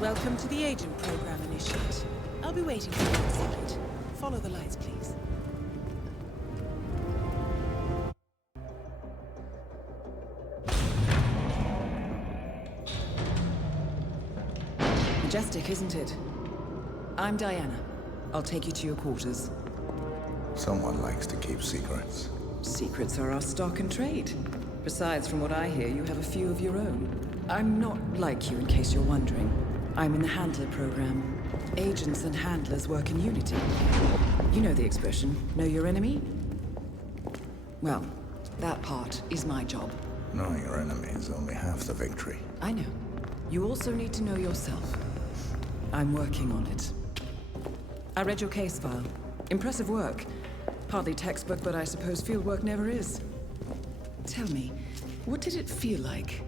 Welcome to the Agent Program, Initiate. I'll be waiting for you inside. Follow the lights, please. Majestic, isn't it? I'm Diana. I'll take you to your quarters. Someone likes to keep secrets. Secrets are our stock and trade. Besides, from what I hear, you have a few of your own. I'm not like you, in case you're wondering. I'm in the Handler program. Agents and handlers work in unity. You know the expression, know your enemy? Well, that part is my job. Knowing your enemy is only half the victory. I know. You also need to know yourself. I'm working on it. I read your case file. Impressive work. Hardly textbook, but I suppose field work never is. Tell me, what did it feel like,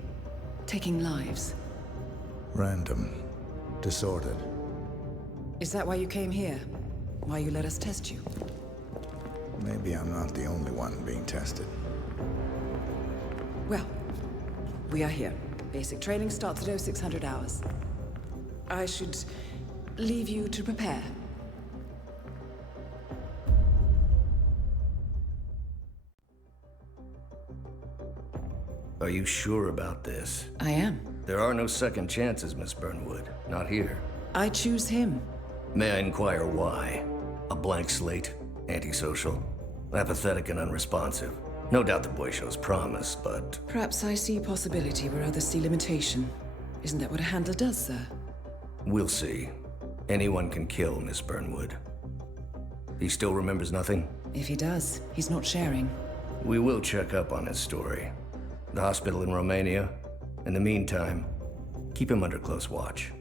taking lives? Random. Disordered. Is that why you came here? Why you let us test you? Maybe I'm not the only one being tested. Well, we are here. Basic training starts at 0600 hours. I should leave you to prepare. Are you sure about this? I am. There are no second chances, Miss Burnwood. Not here. I choose him. May I inquire why? A blank slate? Antisocial? Apathetic and unresponsive? No doubt the boy shows promise, but... Perhaps I see possibility where others see limitation. Isn't that what a handler does, sir? We'll see. Anyone can kill Miss Burnwood. He still remembers nothing? If he does, he's not sharing. We will check up on his story. The hospital in Romania. In the meantime, keep him under close watch.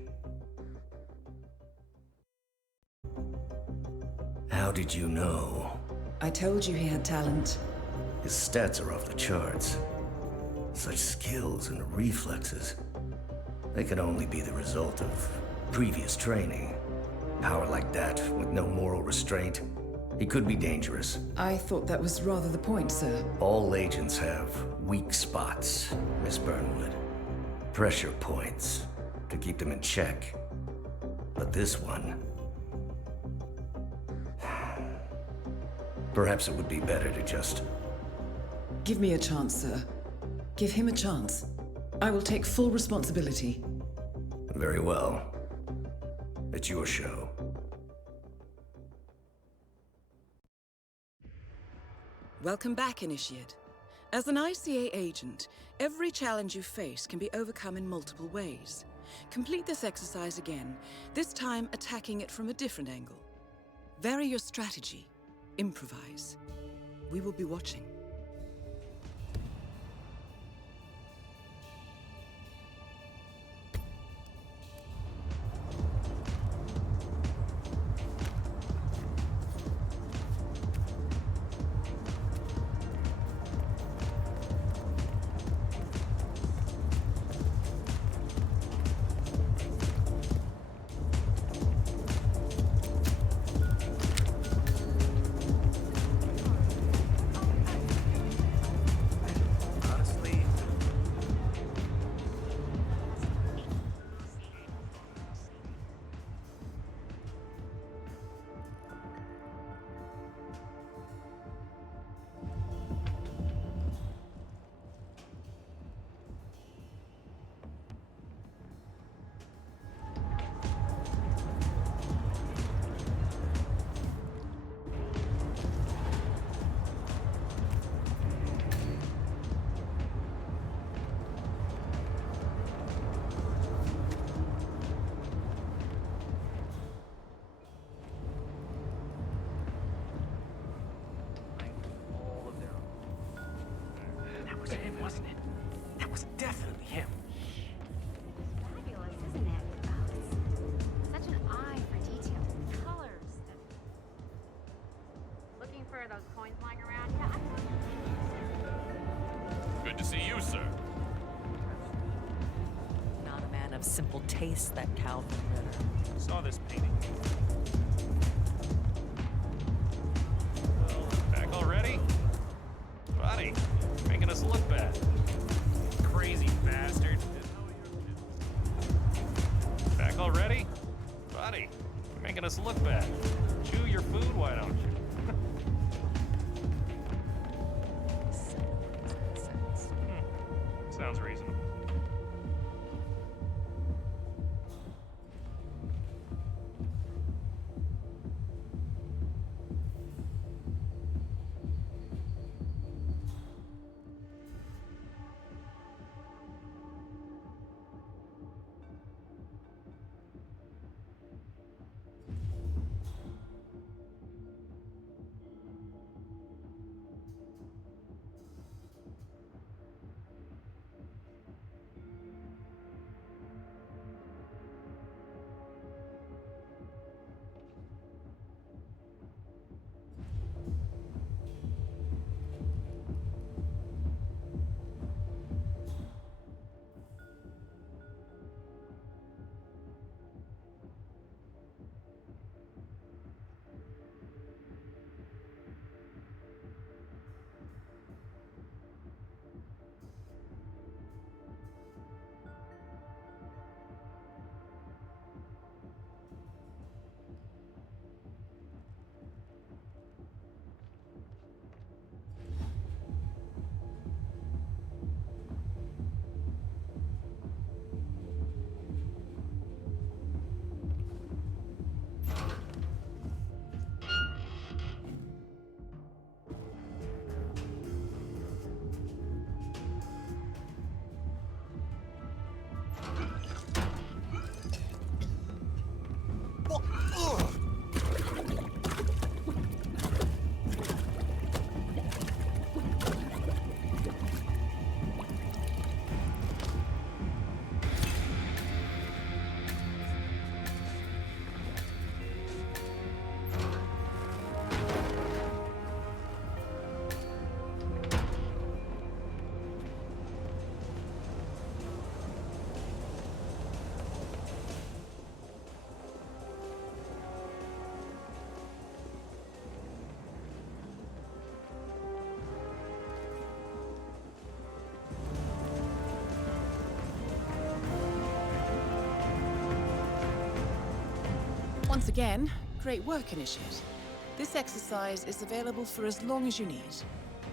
How did you know? I told you he had talent. His stats are off the charts. Such skills and reflexes. They could only be the result of previous training. Power like that, with no moral restraint, he could be dangerous. I thought that was rather the point, sir. All agents have weak spots, Miss Burnwood. Pressure points to keep them in check. But this one... Perhaps it would be better to just... Give me a chance, sir. Give him a chance. I will take full responsibility. Very well. It's your show. Welcome back, Initiate. As an ICA agent, every challenge you face can be overcome in multiple ways. Complete this exercise again, this time attacking it from a different angle. Vary your strategy. Improvise. We will be watching. Wasn't it? That was definitely him. Fabulous, isn't it? Oh, such an eye for detail. Colors. Looking for those coins lying around? Yeah, Good to see you, sir. Not a man of simple taste, that Calvin Ritter. Saw this painting. Well, back already? Buddy, making us look bad. Crazy bastard. Back already? making us look bad. Chew your food, why don't you? Sounds reasonable. Once again, great work, Initiate. This exercise is available for as long as you need.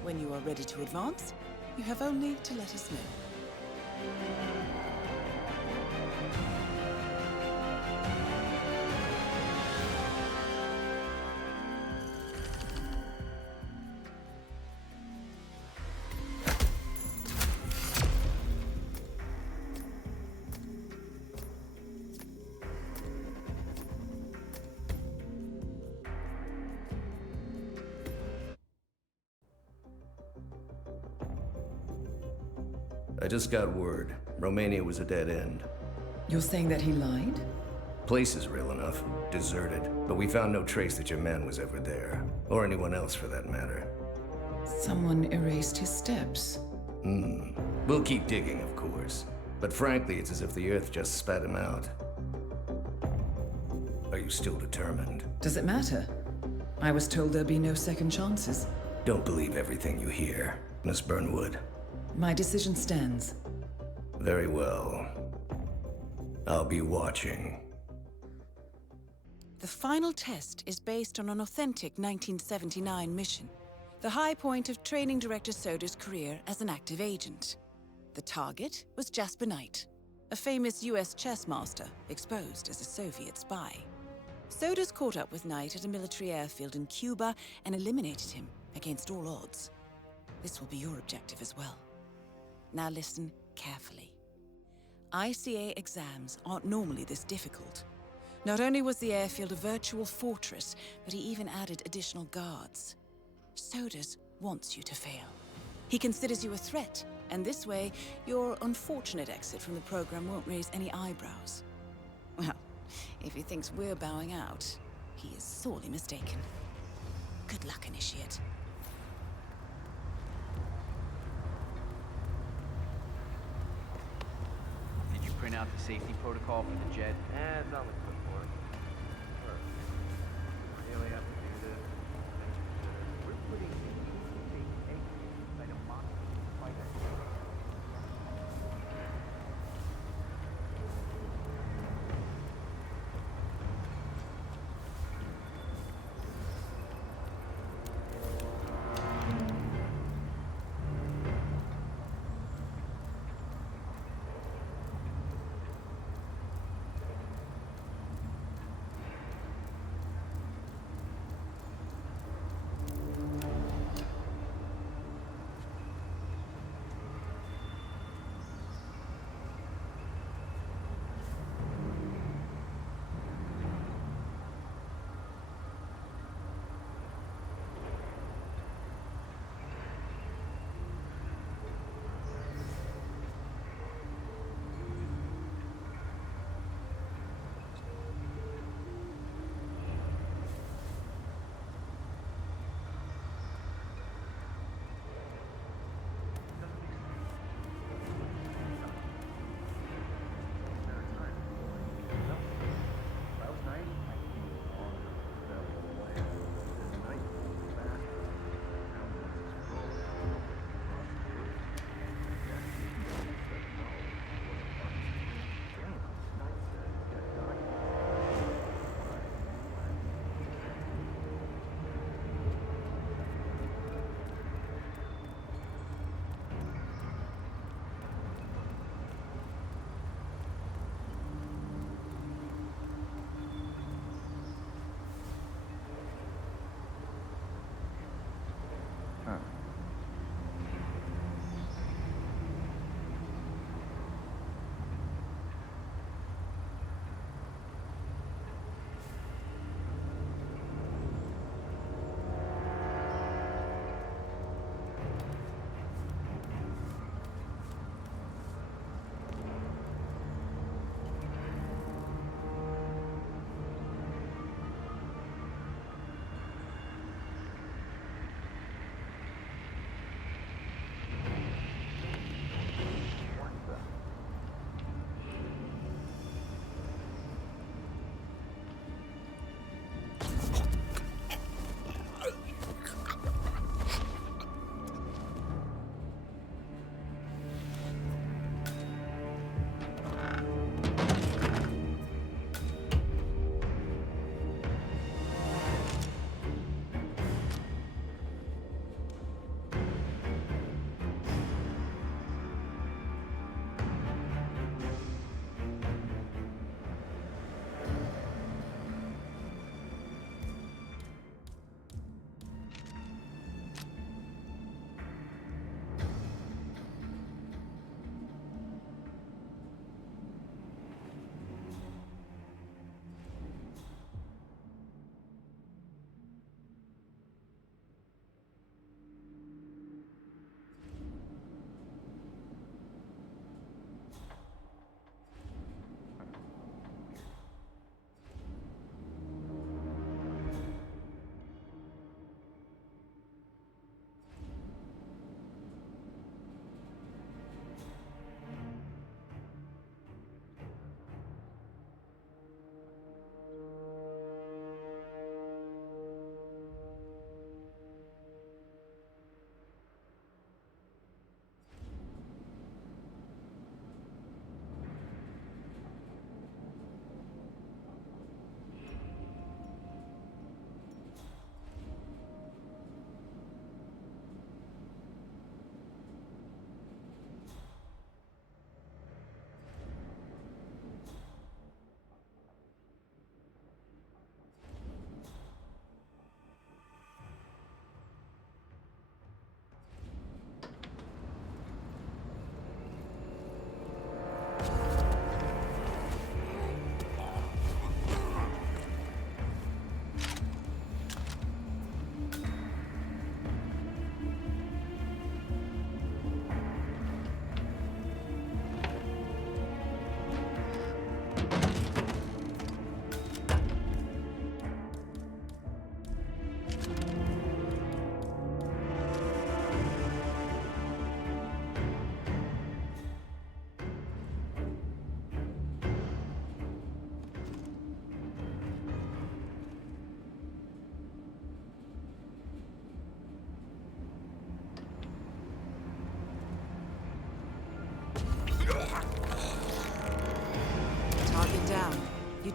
When you are ready to advance, you have only to let us know. I just got word. Romania was a dead end. You're saying that he lied? Place is real enough. Deserted. But we found no trace that your man was ever there. Or anyone else for that matter. Someone erased his steps. We'll keep digging, of course. But frankly, it's as if the Earth just spat him out. Are you still determined? Does it matter? I was told there'd be no second chances. Don't believe everything you hear, Miss Burnwood. My decision stands. Very well. I'll be watching. The final test is based on an authentic 1979 mission, the high point of Training Director Soda's career as an active agent. The target was Jasper Knight, a famous US chess master exposed as a Soviet spy. Soda's caught up with Knight at a military airfield in Cuba and eliminated him against all odds. This will be your objective as well. Now listen carefully. ICA exams aren't normally this difficult. Not only was the airfield a virtual fortress, but he even added additional guards. Sodas wants you to fail. He considers you a threat, and this way, your unfortunate exit from the program won't raise any eyebrows. Well, if he thinks we're bowing out, he is sorely mistaken. Good luck, Initiate. Did you print out the safety protocol for the jet? It's on the clipboard. Sure. Really have to do this. We're putting in eggs inside a monster fighter.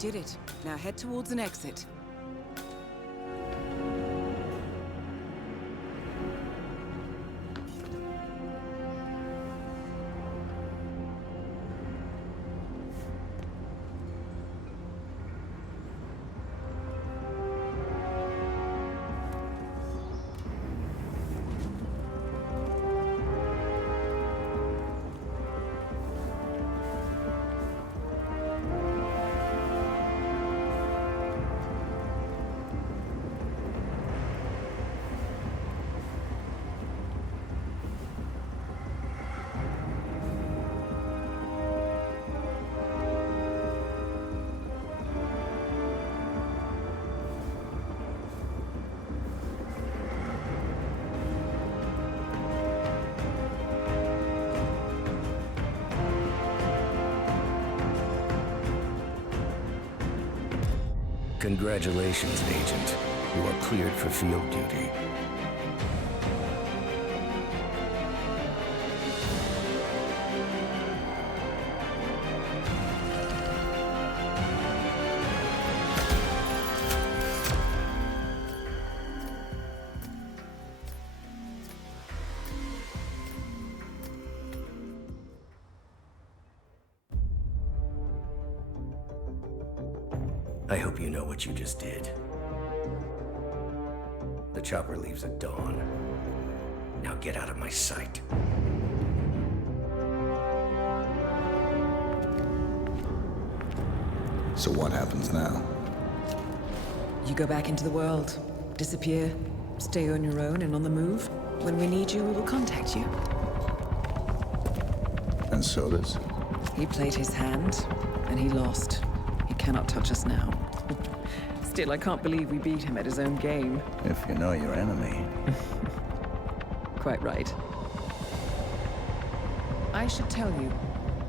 did it. Now head towards an exit. Congratulations, Agent. You are cleared for field duty. I hope you know what you just did. The chopper leaves at dawn. Now get out of my sight. So what happens now? You go back into the world, disappear, stay on your own and on the move. When we need you, we will contact you. And Sodas? He played his hand, and he lost. He cannot touch us now. Still, I can't believe we beat him at his own game. If you know your enemy. Quite right. I should tell you,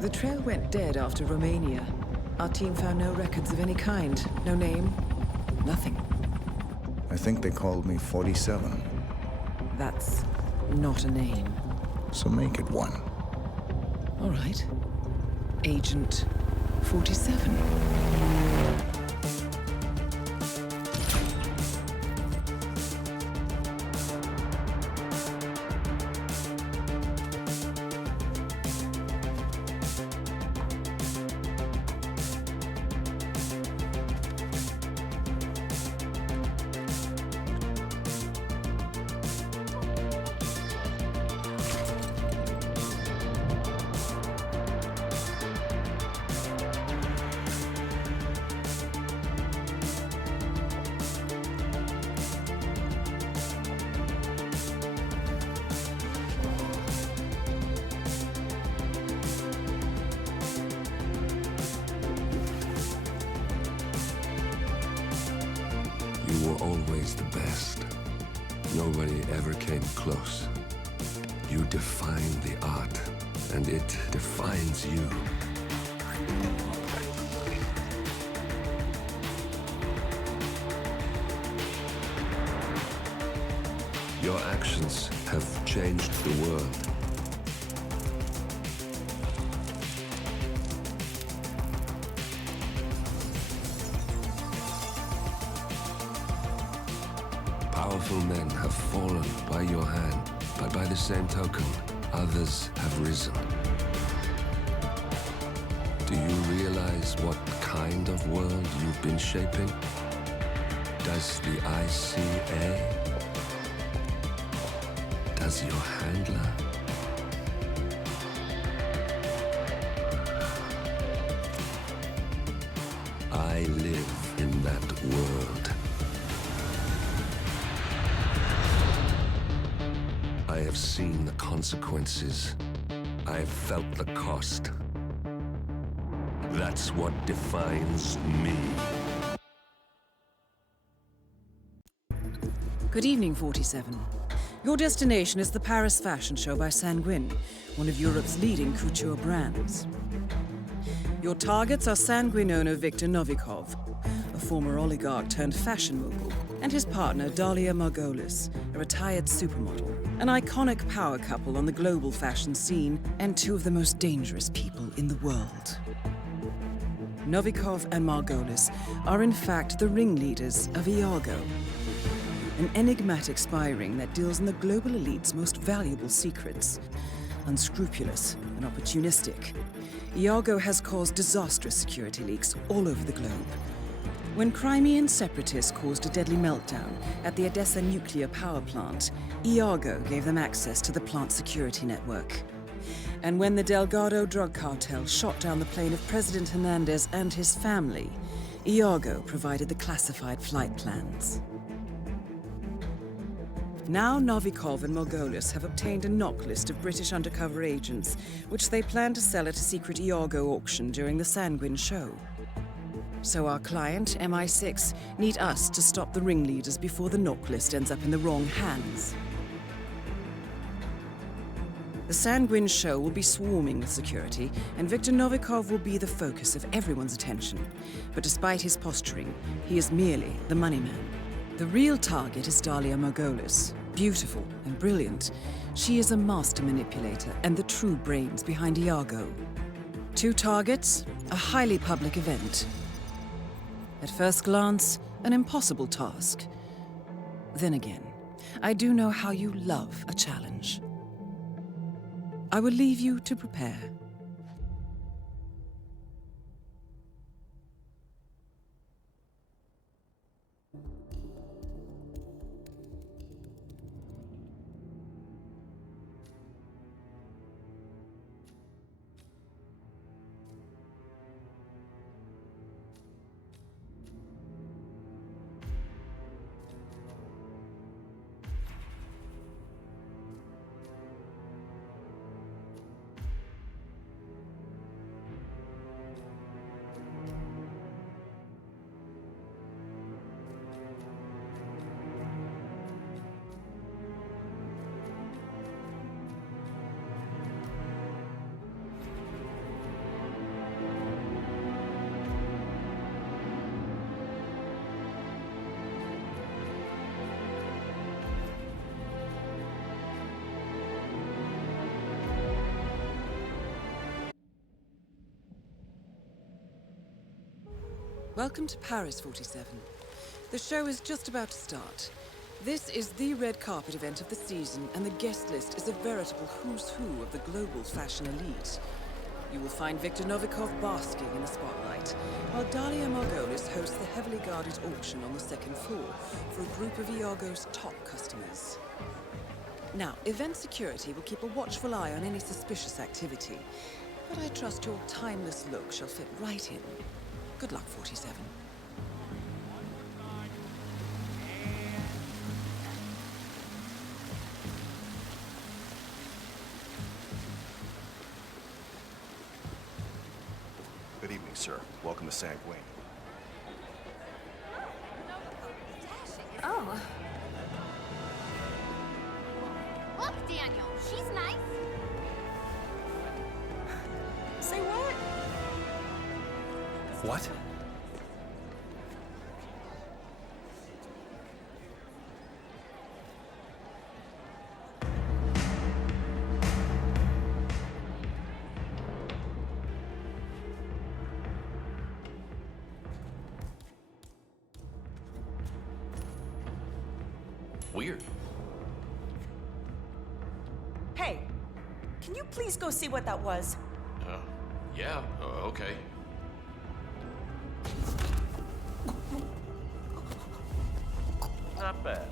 the trail went dead after Romania. Our team found no records of any kind. No name, nothing. I think they called me 47. That's not a name. So make it one. All right. Agent 47. You were always the best. Nobody ever came close. You define the art, and it defines you. Your actions have changed the world. Powerful men have fallen by your hand, but by the same token, others have risen. Do you realize what kind of world you've been shaping? Does the ICA? Does your handler? I live in that world. I have seen the consequences. I have felt the cost. That's what defines me. Good evening, 47. Your destination is the Paris Fashion Show by Sanguine, one of Europe's leading couture brands. Your targets are Sanguine owner Viktor Novikov, a former oligarch turned fashion mogul, and his partner Dalia Margolis, a retired supermodel, an iconic power couple on the global fashion scene, and two of the most dangerous people in the world. Novikov and Margolis are in fact the ringleaders of Iago, an enigmatic spy ring that deals in the global elite's most valuable secrets. Unscrupulous and opportunistic, Iago has caused disastrous security leaks all over the globe. When Crimean separatists caused a deadly meltdown at the Odessa nuclear power plant, Iago gave them access to the plant's security network. And when the Delgado drug cartel shot down the plane of President Hernandez and his family, Iago provided the classified flight plans. Now Novikov and Margolis have obtained a knock list of British undercover agents, which they plan to sell at a secret Iago auction during the Sanguine show. So our client, MI6, need us to stop the ringleaders before the knock list ends up in the wrong hands. The Sanguine show will be swarming with security, and Viktor Novikov will be the focus of everyone's attention. But despite his posturing, he is merely the money man. The real target is Dalia Margolis. Beautiful and brilliant, she is a master manipulator and the true brains behind Iago. 2 targets, a highly public event. At first glance, an impossible task. Then again, I do know how you love a challenge. I will leave you to prepare. Welcome to Paris, 47. The show is just about to start. This is the red carpet event of the season, and the guest list is a veritable who's who of the global fashion elite. You will find Viktor Novikov basking in the spotlight, while Dalia Margolis hosts the heavily guarded auction on the 2nd floor for a group of Iago's top customers. Now, event security will keep a watchful eye on any suspicious activity, but I trust your timeless look shall fit right in. Good luck, 47. Good evening, sir. Welcome to Sanguine. Oh. Look, Daniel, she's nice. Say what? What? Weird. Hey, can you please go see what that was? Yeah, okay. Not bad.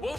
Whoa!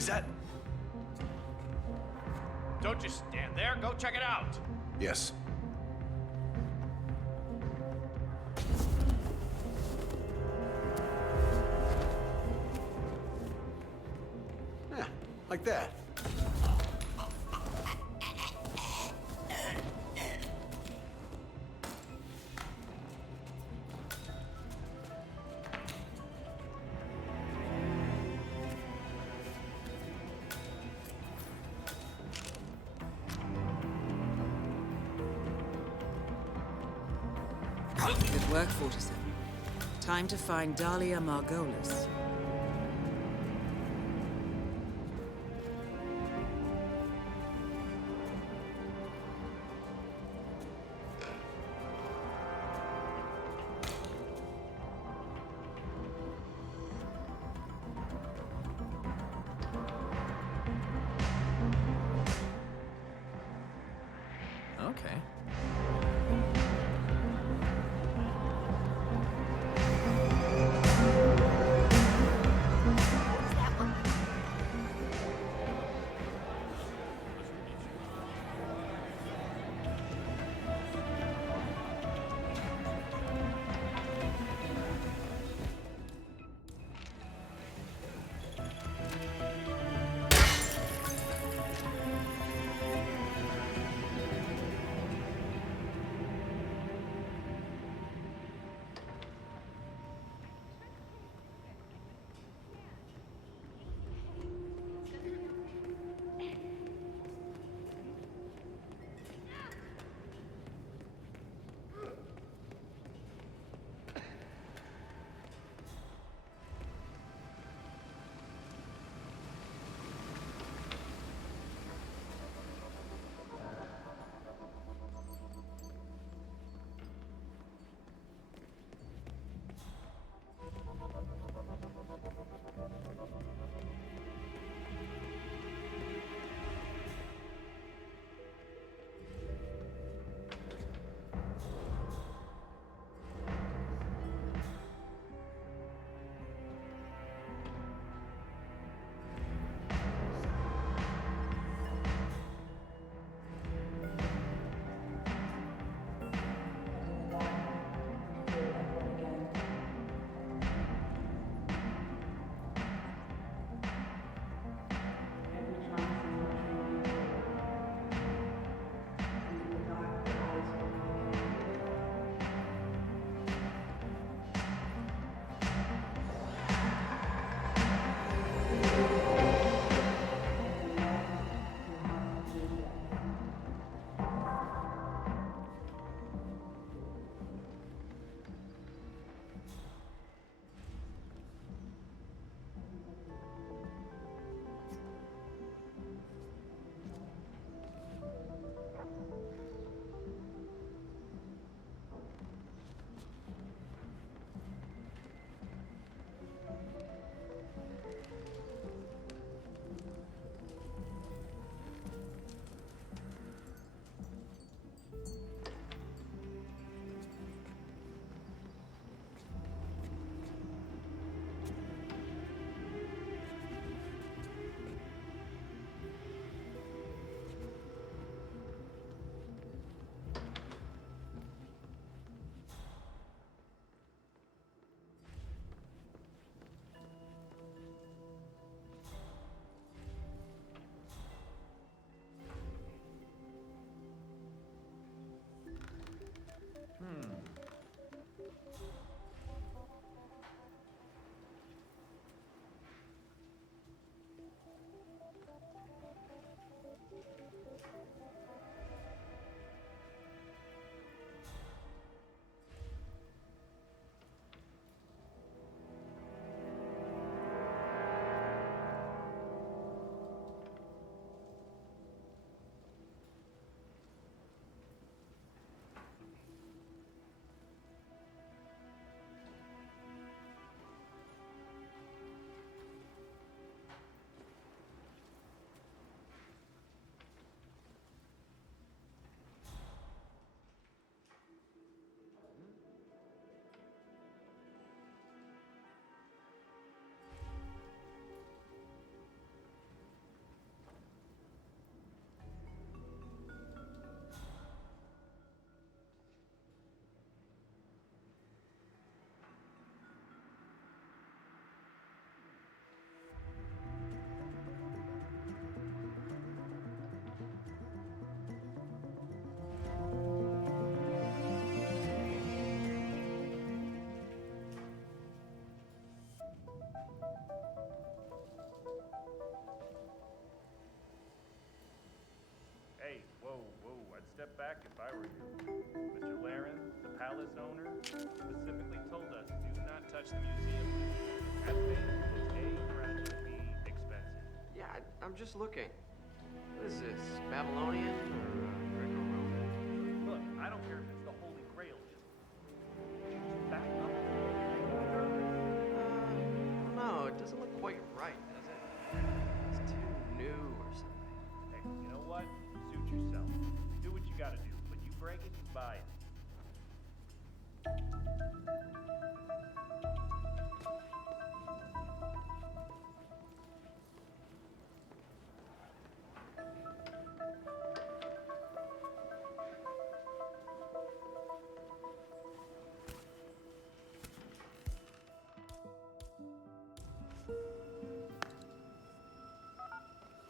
Is that... Don't just stand there. Go check it out. Yes. Yeah, like that. Good work, 47. Time to find Dahlia Margolis. Okay. palace owner specifically told us do not touch the museum. That thing is A, fragile, B, expensive. Yeah, I'm just looking. What is this, Babylonian or Greco-Roman? Look, I don't care if it's the Holy Grail. Just back up. No, it doesn't look quite right, does it? It's too new or something. Hey, you know what? Suit yourself. Do what you gotta do. When you break it, you buy it.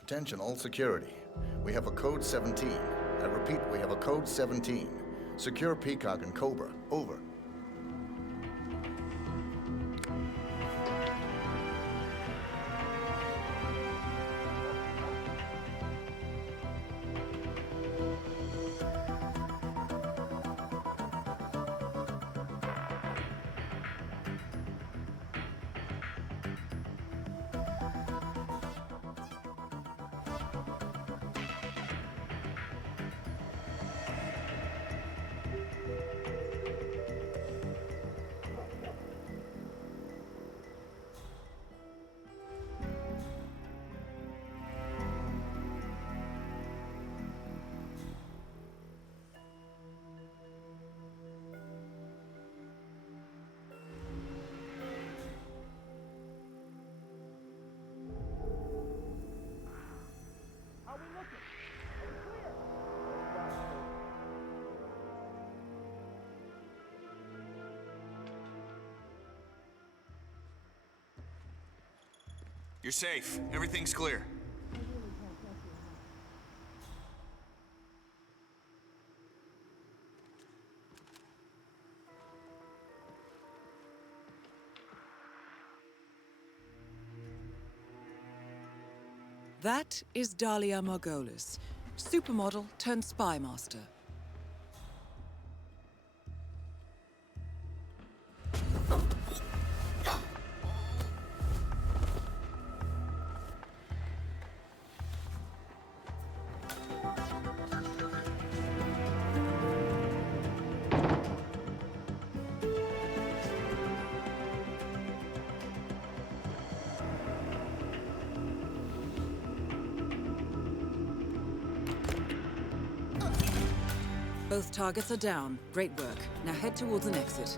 Attention all security. We have a code 17. I repeat, we have a code 17. Secure Peacock and Cobra. Over. You're safe. Everything's clear. That is Dahlia Margolis, supermodel turned spy master. Both targets are down. Great work. Now head towards an exit.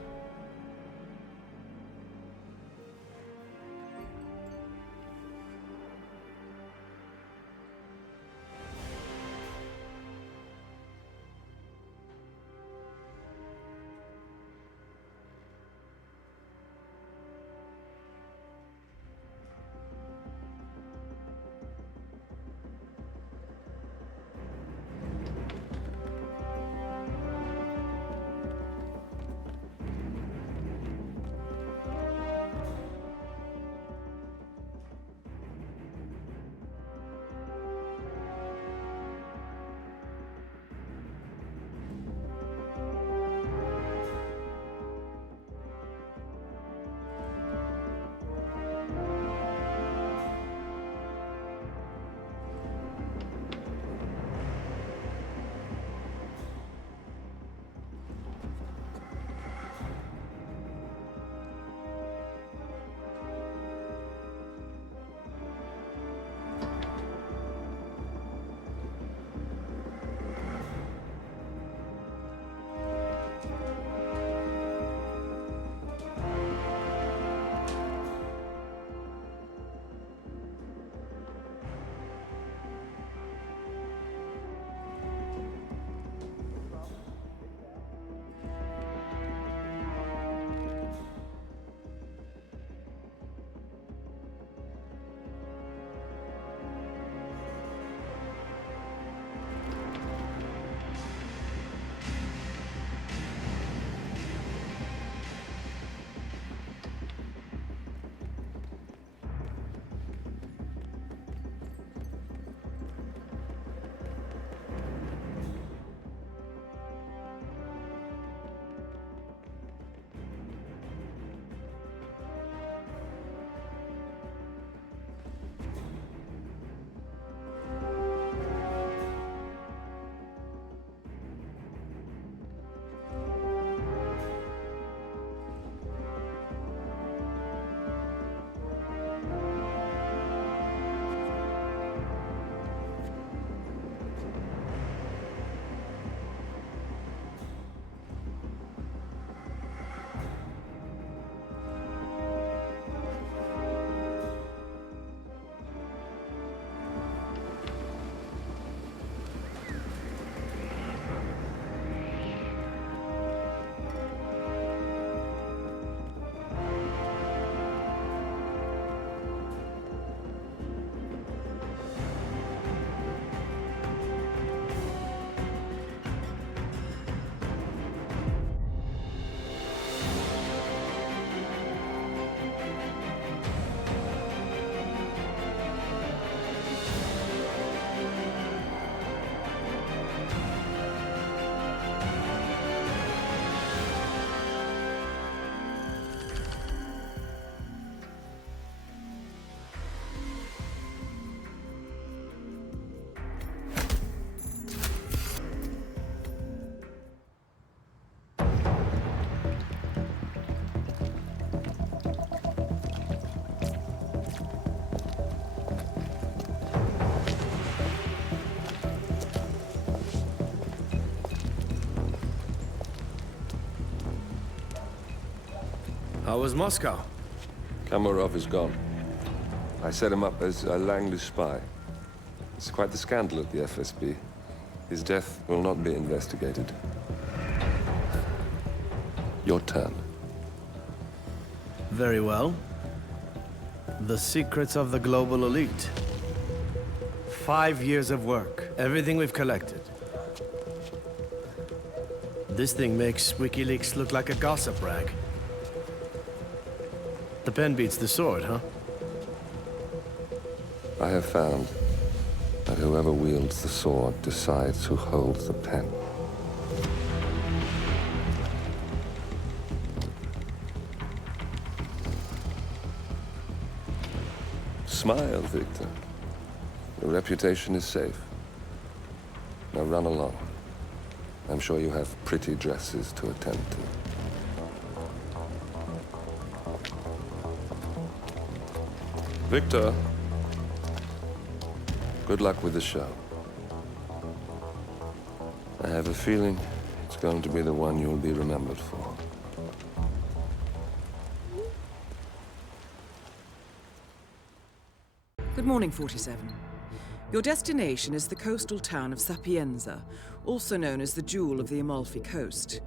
How was Moscow? Kamarov is gone. I set him up as a Langley spy. It's quite the scandal at the FSB. His death will not be investigated. Your turn. Very well. The secrets of the global elite. 5 years of work, everything we've collected. This thing makes WikiLeaks look like a gossip rag. The pen beats the sword, huh? I have found that whoever wields the sword decides who holds the pen. Smile, Victor. Your reputation is safe. Now run along. I'm sure you have pretty dresses to attend to. Victor, good luck with the show. I have a feeling it's going to be the one you'll be remembered for. Good morning, 47. Your destination is the coastal town of Sapienza, also known as the Jewel of the Amalfi Coast.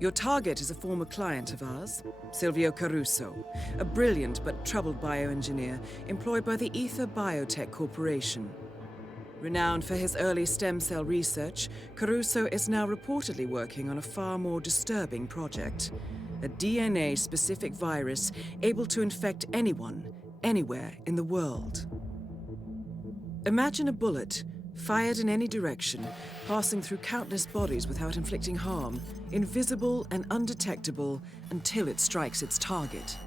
Your target is a former client of ours, Silvio Caruso, a brilliant but troubled bioengineer employed by the Ether Biotech Corporation. Renowned for his early stem cell research, Caruso is now reportedly working on a far more disturbing project, a DNA-specific virus able to infect anyone, anywhere in the world. Imagine a bullet, fired in any direction, passing through countless bodies without inflicting harm, invisible and undetectable until it strikes its target.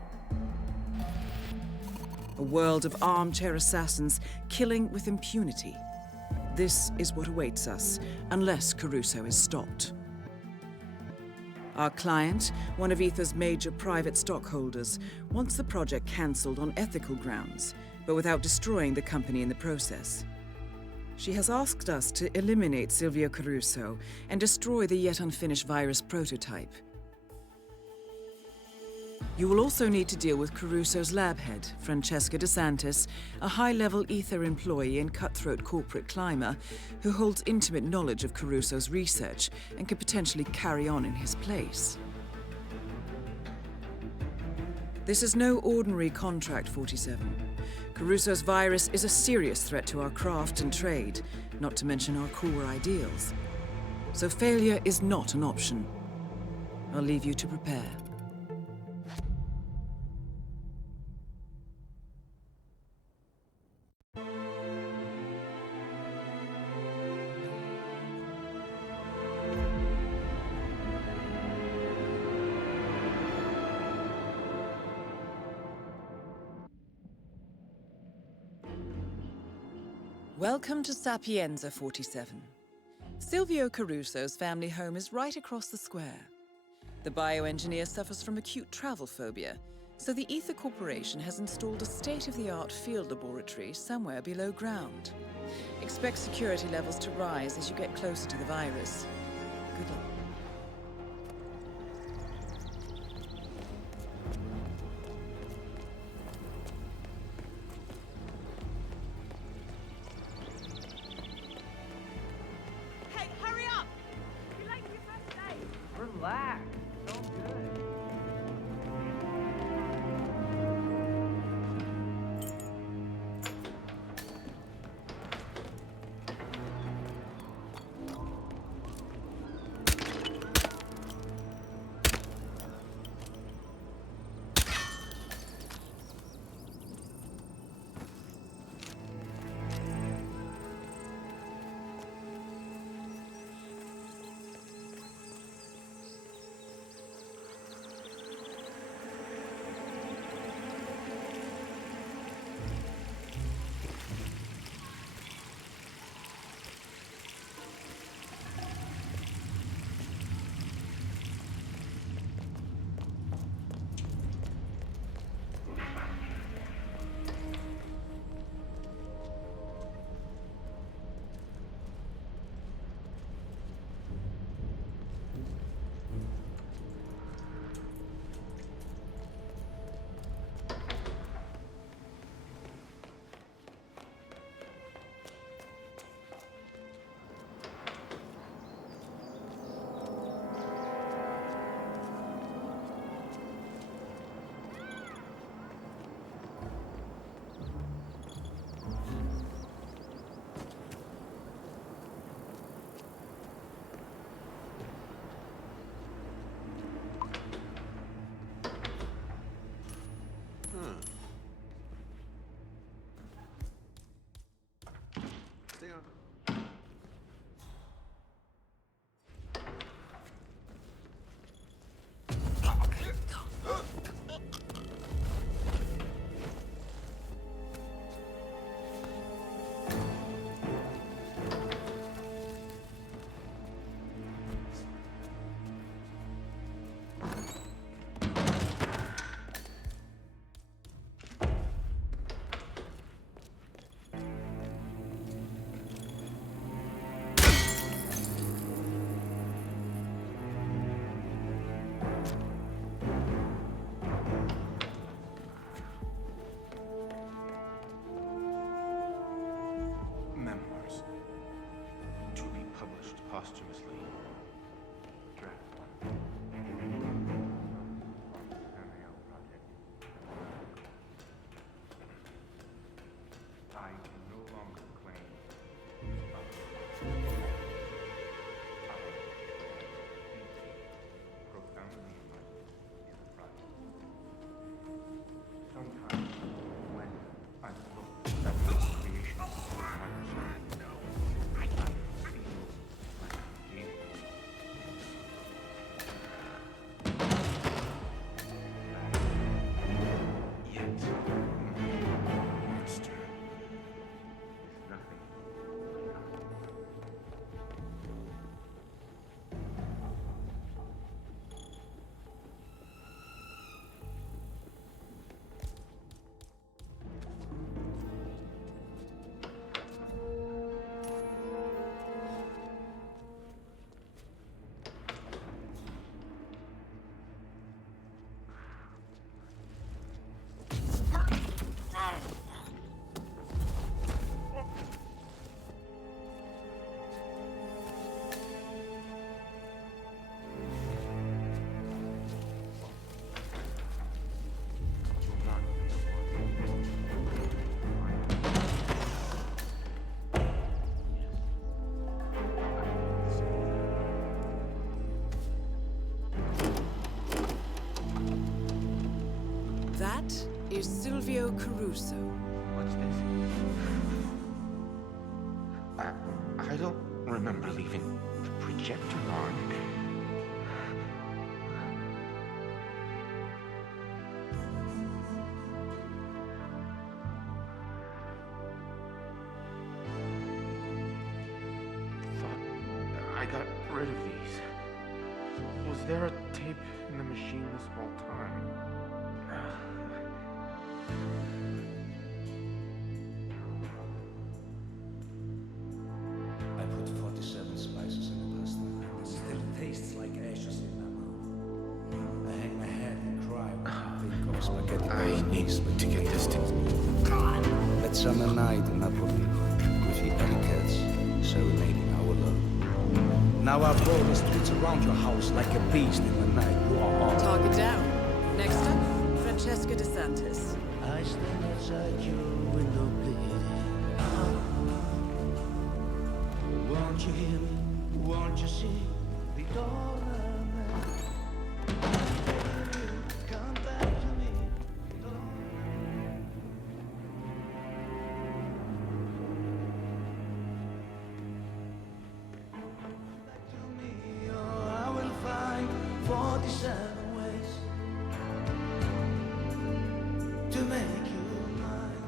A world of armchair assassins killing with impunity. This is what awaits us, unless Caruso is stopped. Our client, one of Ether's major private stockholders, wants the project cancelled on ethical grounds, but without destroying the company in the process. She has asked us to eliminate Silvio Caruso and destroy the yet unfinished virus prototype. You will also need to deal with Caruso's lab head, Francesca DeSantis, a high-level Ether employee and cutthroat corporate climber who holds intimate knowledge of Caruso's research and could potentially carry on in his place. This is no ordinary contract, 47. Caruso's virus is a serious threat to our craft and trade, not to mention our core ideals. So failure is not an option. I'll leave you to prepare. Welcome to Sapienza, 47. Silvio Caruso's family home is right across the square. The bioengineer suffers from acute travel phobia, so the Ether Corporation has installed a state-of-the-art field laboratory somewhere below ground. Expect security levels to rise as you get closer to the virus. Good luck. Relax. It's all good. That is Silvio Caruso. What's this? I don't remember leaving the projector on. Thought I got rid of these. Was there a tape in the machine this whole time? I put 47 spices in the pasta. It still tastes like ashes in my mouth. I hang my head and cry when I think of spaghetti bolognese with to get this to That summer night in Napoli, with the etiquettes serenading our love. Now I roll the streets around your house like a beast in the night. You are all. Target down. Next up, Francesca DeSantis. I stand outside your window bleeding. Won't you hear me? Won't you see the door? Come back to me. Back to me, or I will find 47 ways to make you mine.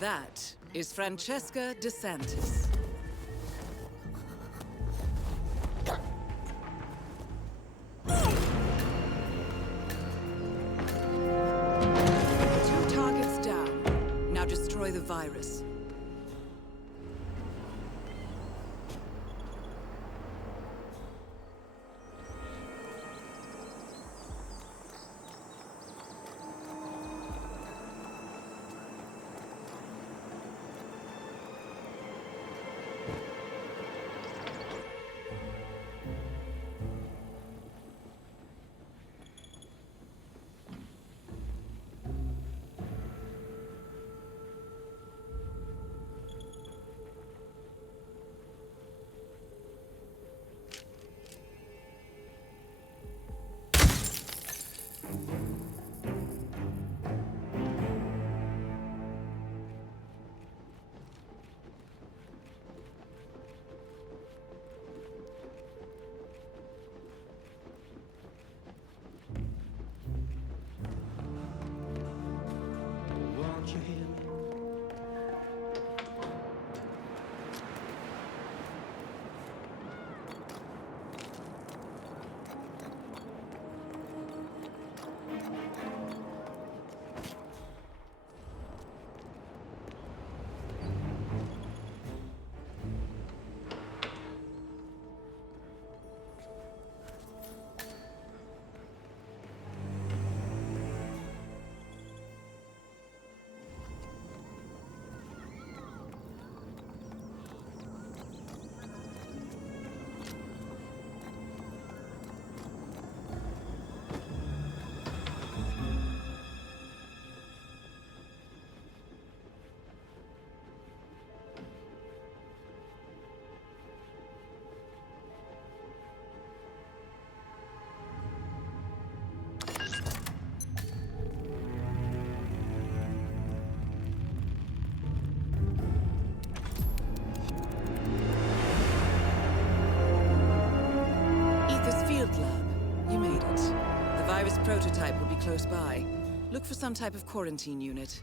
That is Francesca DeSantis. virus. Prototype will be close by. Look for some type of quarantine unit.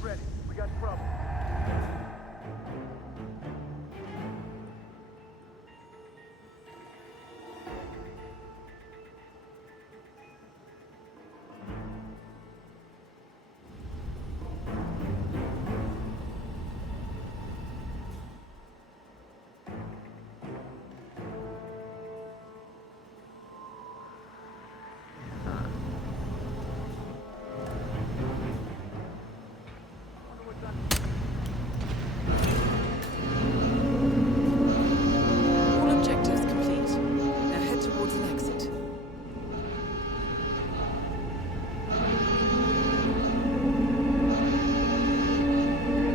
Get ready. We got trouble. All objectives complete. Now head towards an exit.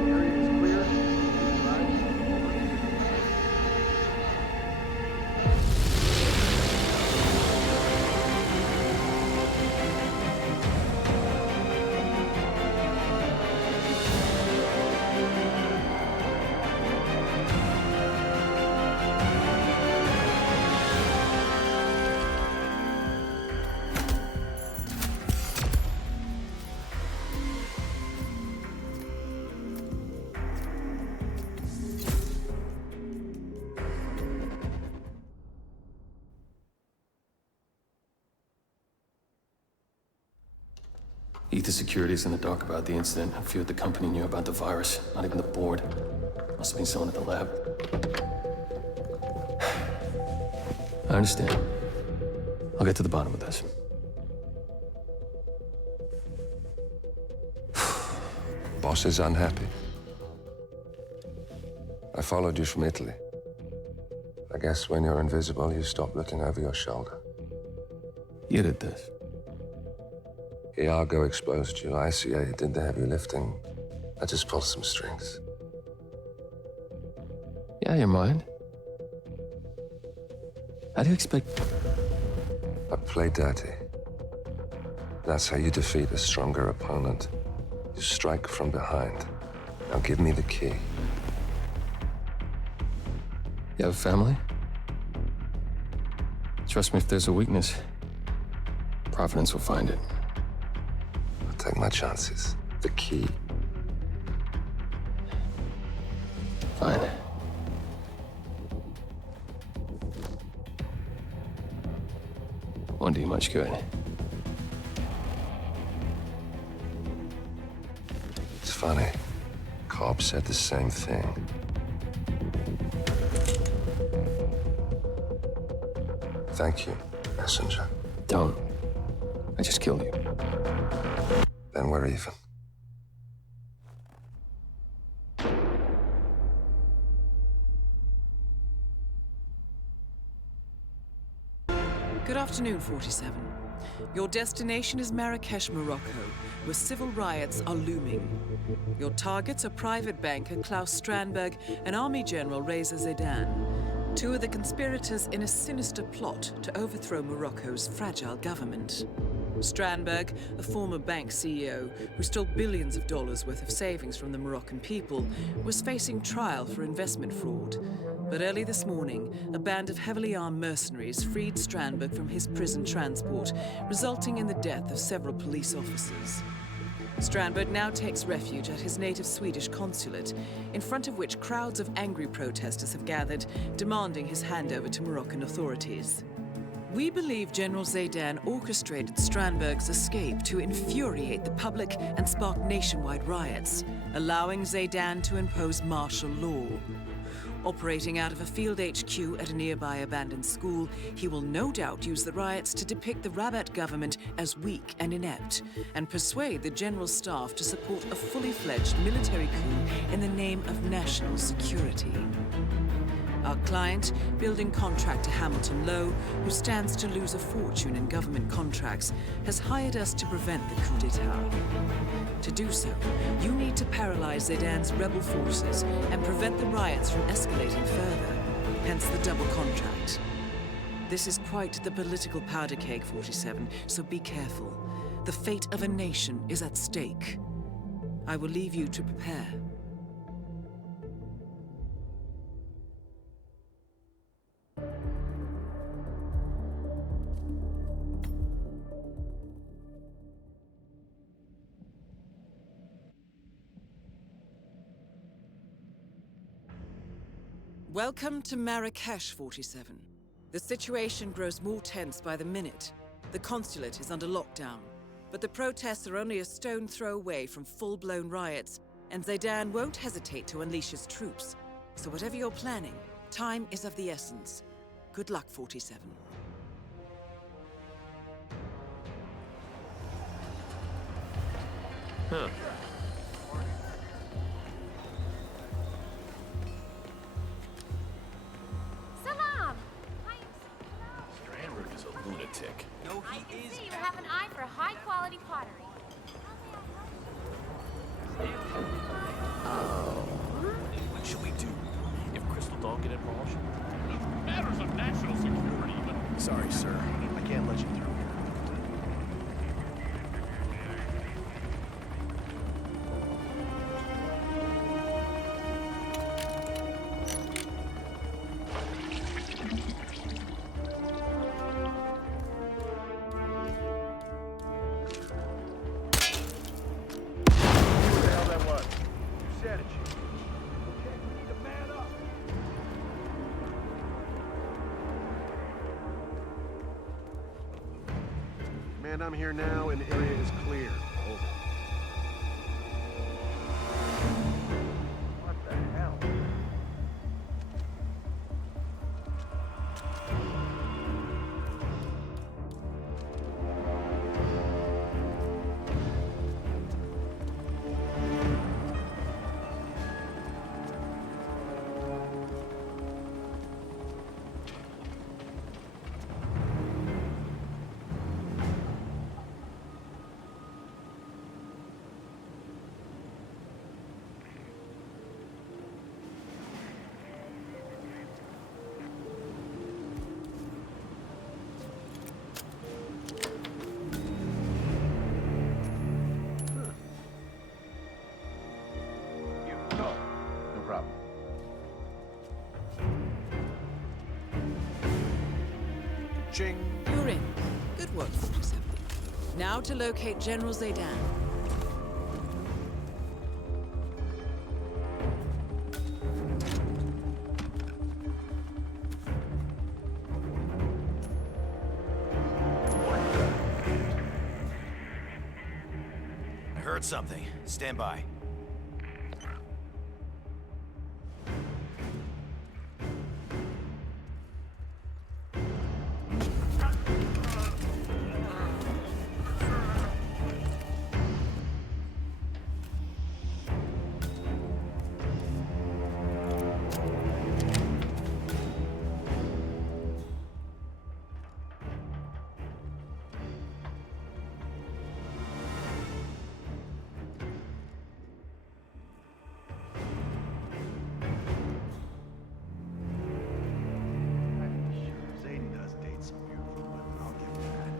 Area is clear. Right. Ether Security's in the dark about the incident. A few at the company knew about the virus. Not even the board. Must have been someone at the lab. I understand. I'll get to the bottom of this. Boss is unhappy. I followed you from Italy. I guess when you're invisible, you stop looking over your shoulder. You did this. Iago exposed you. ICA did the heavy lifting. I just pulled some strings. Yeah, you're mine. How do you expect... I play dirty. That's how you defeat a stronger opponent. You strike from behind. Now give me the key. You have a family? Trust me, if there's a weakness, Providence will find it. I'll take my chances. The key. Fine. Won't do you much good. It's funny. Cobb said the same thing. Thank you, messenger. Don't. I just killed you. Then we're even. Good afternoon, 47. Your destination is Marrakesh, Morocco, where civil riots are looming. Your targets are private banker Klaus Strandberg and Army General Reza Zaidan, two of the conspirators in a sinister plot to overthrow Morocco's fragile government. Strandberg, a former bank CEO who stole billions of dollars worth of savings from the Moroccan people, was facing trial for investment fraud. But early this morning, a band of heavily armed mercenaries freed Strandberg from his prison transport, resulting in the death of several police officers. Strandberg now takes refuge at his native Swedish consulate, in front of which crowds of angry protesters have gathered, demanding his handover to Moroccan authorities. We believe General Zaidan orchestrated Strandberg's escape to infuriate the public and spark nationwide riots, allowing Zaidan to impose martial law. Operating out of a field HQ at a nearby abandoned school, he will no doubt use the riots to depict the Rabat government as weak and inept, and persuade the general staff to support a fully fledged military coup in the name of national security. Our client, building contractor Hamilton Lowe, who stands to lose a fortune in government contracts, has hired us to prevent the coup d'etat. To do so, you need to paralyze Zaidan's rebel forces and prevent the riots from escalating further, hence the double contract. This is quite the political powder keg, 47, so be careful. The fate of a nation is at stake. I will leave you to prepare. Welcome to Marrakesh, 47. The situation grows more tense by the minute. The consulate is under lockdown, but the protests are only a stone throw away from full-blown riots, and Zaydan won't hesitate to unleash his troops. So whatever you're planning, time is of the essence. Good luck, 47. Huh. Salam! Strandberg is a lunatic. No, I he can is. see you have an eye for high-quality pottery. What should we do? If Crystal don't get involved? Matters of national security, but Sorry, sir. I can't let you through. Who the hell that was? You said it, Chief. Okay, we need to man up. Man, I'm here now, and the area is clear. Over. What the hell? No problem. Ching. You're in. Good work, 47. Now to locate General Zaydan. I heard something. Stand by. Zayden does date some beautiful women, I'll give him that.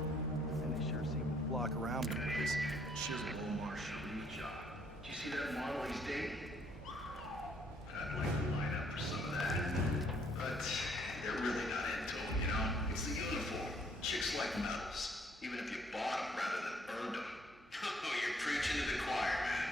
And they sure seem to flock around me with this chiseled Omar Sharif job. Do you see that model he's dating? I'd like to line up for some of that. But they're really not into him, you know? It's the uniform. Chicks like medals, even if you bought them rather than earned them. Oh, you're preaching to the choir, man.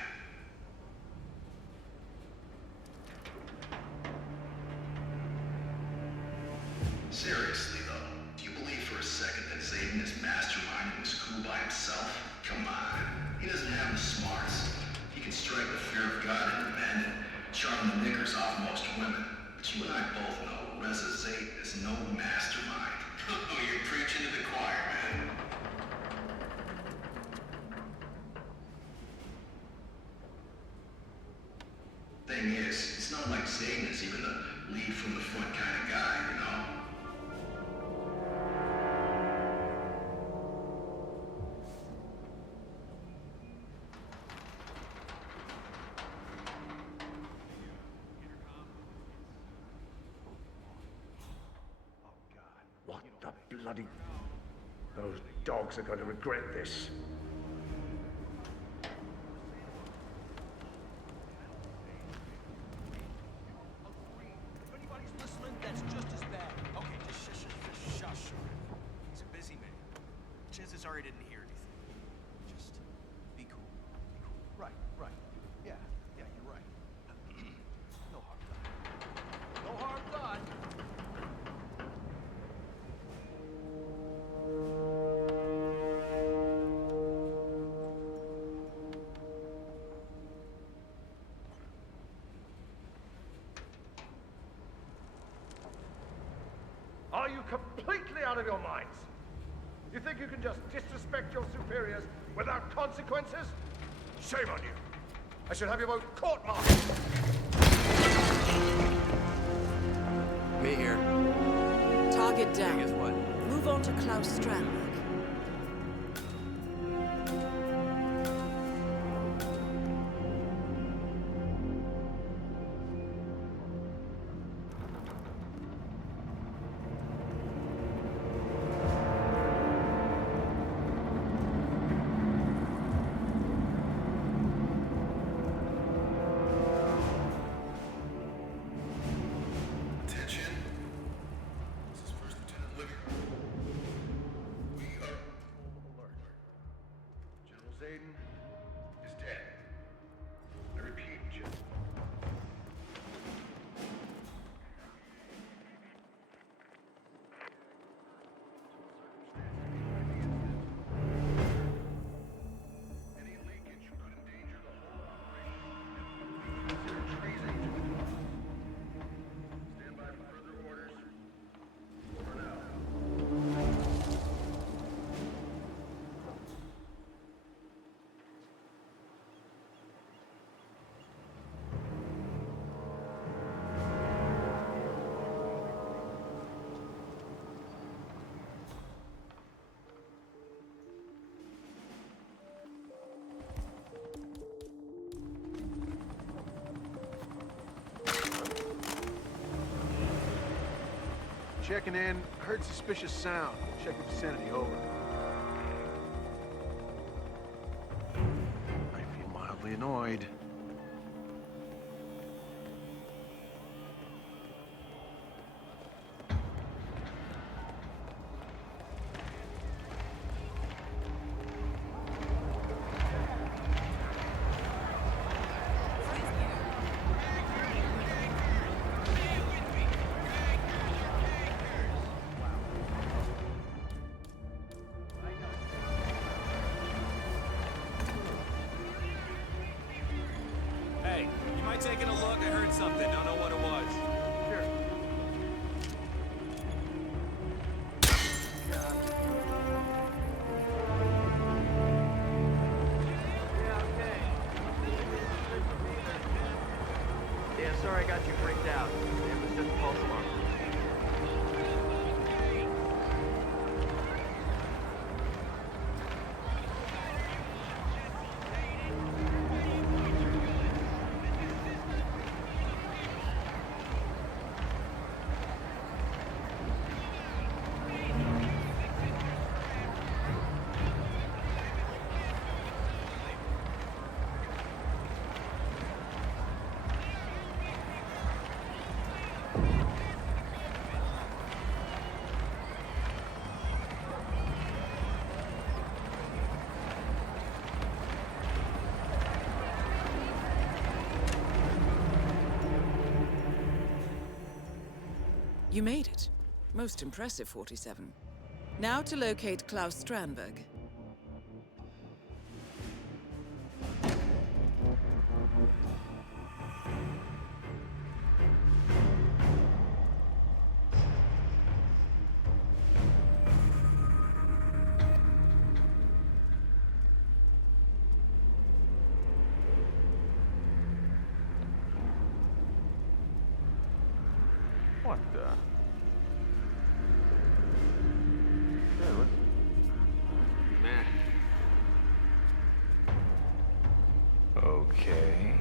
Seriously, though, do you believe for a second that Zayden is masterminding this coup by himself? Come on. He doesn't have the smarts. He can strike the fear of God into men and charm the knickers off most women. But you and I both know Reza Zayden is no mastermind. Oh, you're preaching to the choir, man. Thing is, it's not like Zayden is even the lead from the front kind of guy, you know? What the bloody... Those dogs are going to regret this. If anybody's listening, that's just as bad. Okay, just shush. He's a busy man. Chances are he didn't hear anything. Just be cool. Right. Yeah, you're right. No harm done. No harm done. completely out of your minds? You think you can just disrespect your superiors without consequences? Shame on you. I should have you both court-martialed. Me here. Target down. Guess what? Move on to Klaus Strandberg. Attention. This is First Lieutenant Livier. We are alert. General Zayden is dead. I repeat, General. Any leakage could endanger the whole operation. Consider treason to it. Stand by for further orders. Over now. Checking in. Heard suspicious sound. Check the vicinity. Over. I feel mildly annoyed. Hey, you mind taking a look? I heard something. Don't know what it was. Sure. Yeah, sorry I got you freaked out. It was just a false alarm. You made it. Most impressive, 47. Now to locate Klaus Strandberg. What the? Meh. Okay.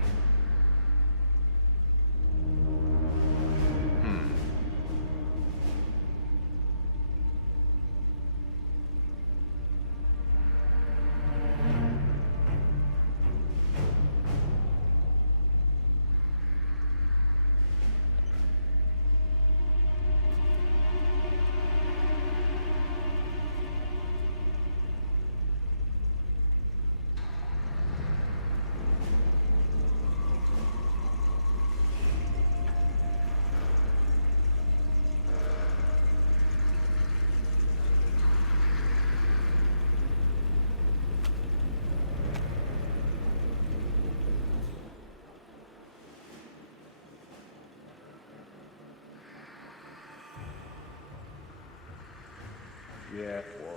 Yeah, whoa.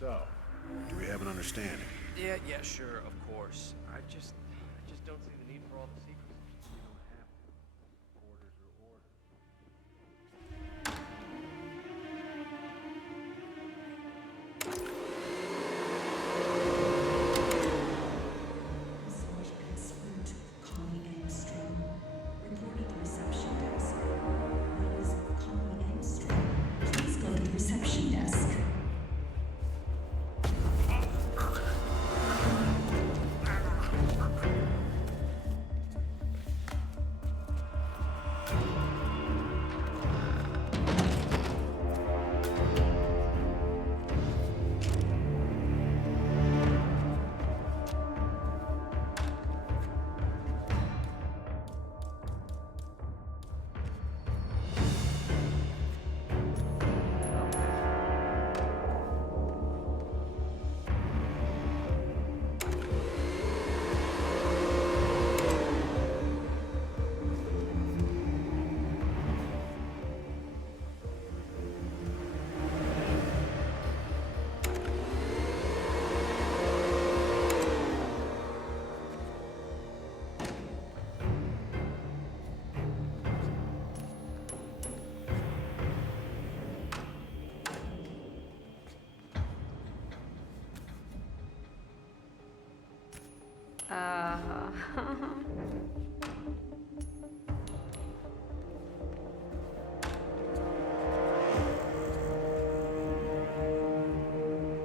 So, do we have an understanding? Yeah, sure, of course. I just don't see the need for all the secrets. We don't have to. Orders are orders.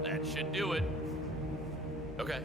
That should do it. Okay.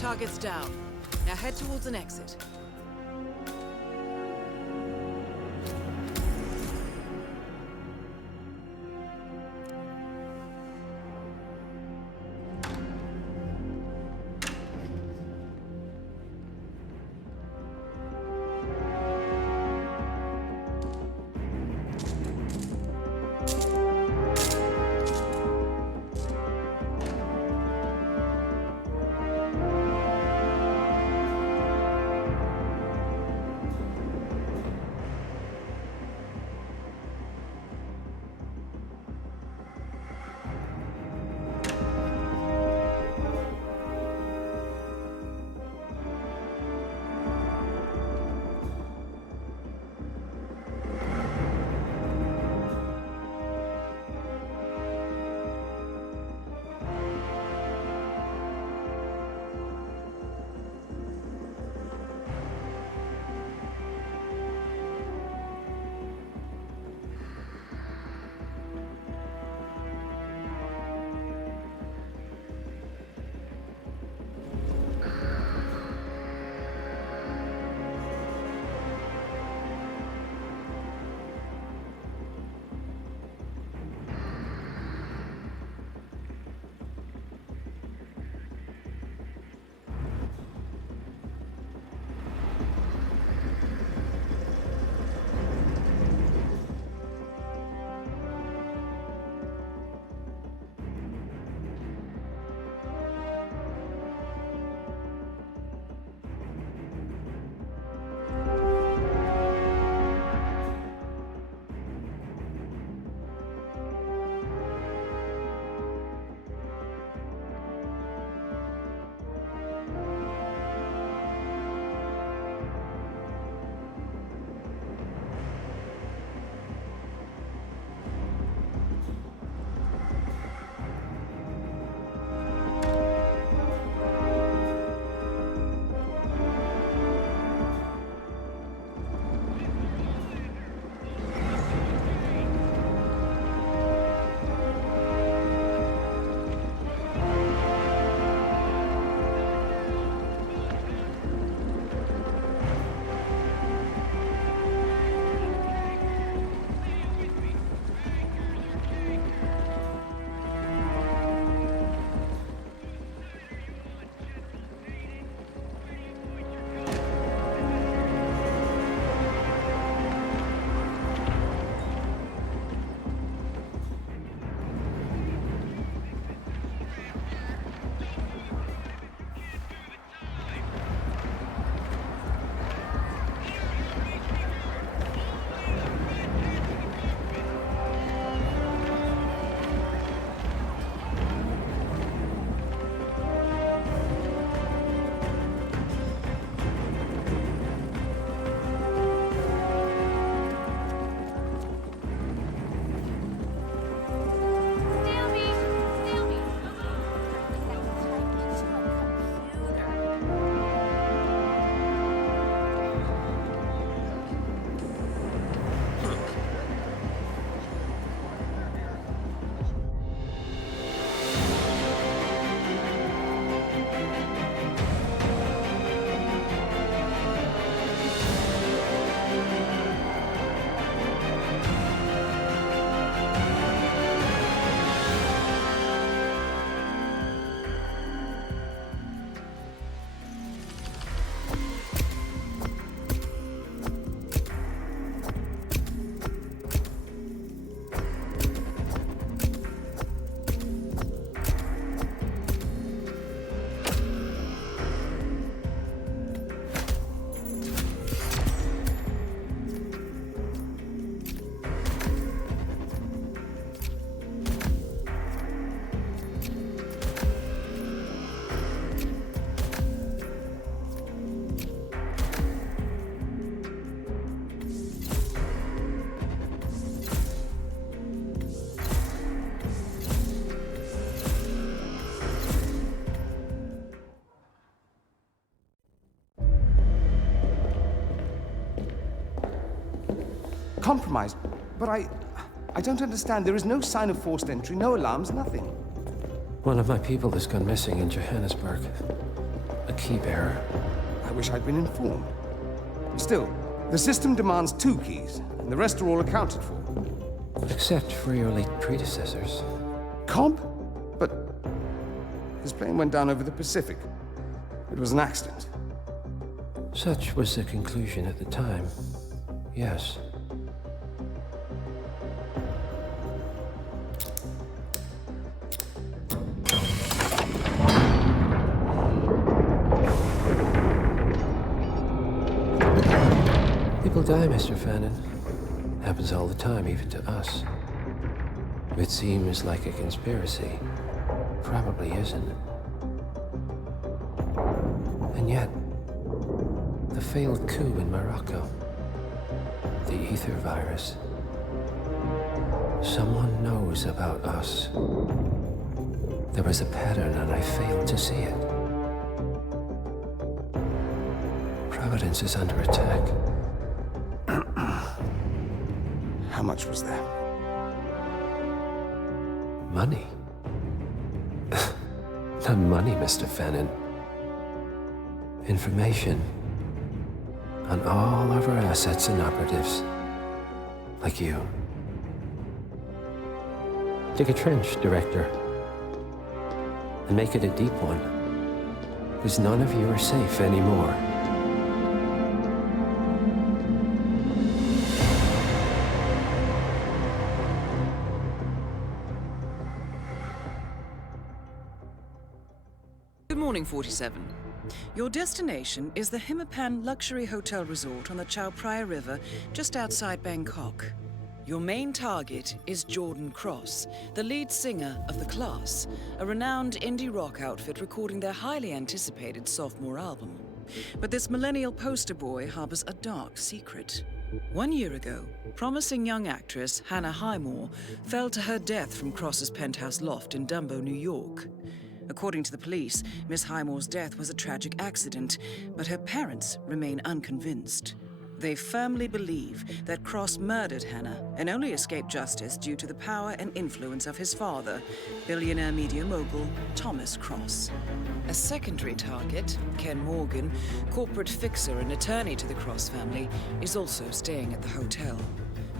Target's down. Now head towards an exit. Compromised. But I don't understand. There is no sign of forced entry, no alarms, nothing. One of my people has gone missing in Johannesburg. A key bearer. I wish I'd been informed. Still, the system demands 2 keys, and the rest are all accounted for. Except for your late predecessors. Cobb? But his plane went down over the Pacific. It was an accident. Such was the conclusion at the time. Yes. People die, Mr. Fannin. Happens all the time, even to us. It seems like a conspiracy. Probably isn't. And yet, the failed coup in Morocco, the ether virus. Someone knows about us. There was a pattern and I failed to see it. Providence is under attack. How much was there? Money? Not money, Mr. Fannin. Information on all of our assets and operatives. Like you. Dig a trench, Director. And make it a deep one. Because none of you are safe anymore. Good morning, 47. Your destination is the Hitman Luxury Hotel Resort on the Chao Phraya River, just outside Bangkok. Your main target is Jordan Cross, the lead singer of The Class, a renowned indie rock outfit recording their highly anticipated sophomore album. But this millennial poster boy harbors a dark secret. 1 year ago, promising young actress Hannah Highmore fell to her death from Cross's penthouse loft in Dumbo, New York. According to the police, Miss Highmore's death was a tragic accident, but her parents remain unconvinced. They firmly believe that Cross murdered Hannah and only escaped justice due to the power and influence of his father, billionaire media mogul Thomas Cross. A secondary target, Ken Morgan, corporate fixer and attorney to the Cross family, is also staying at the hotel.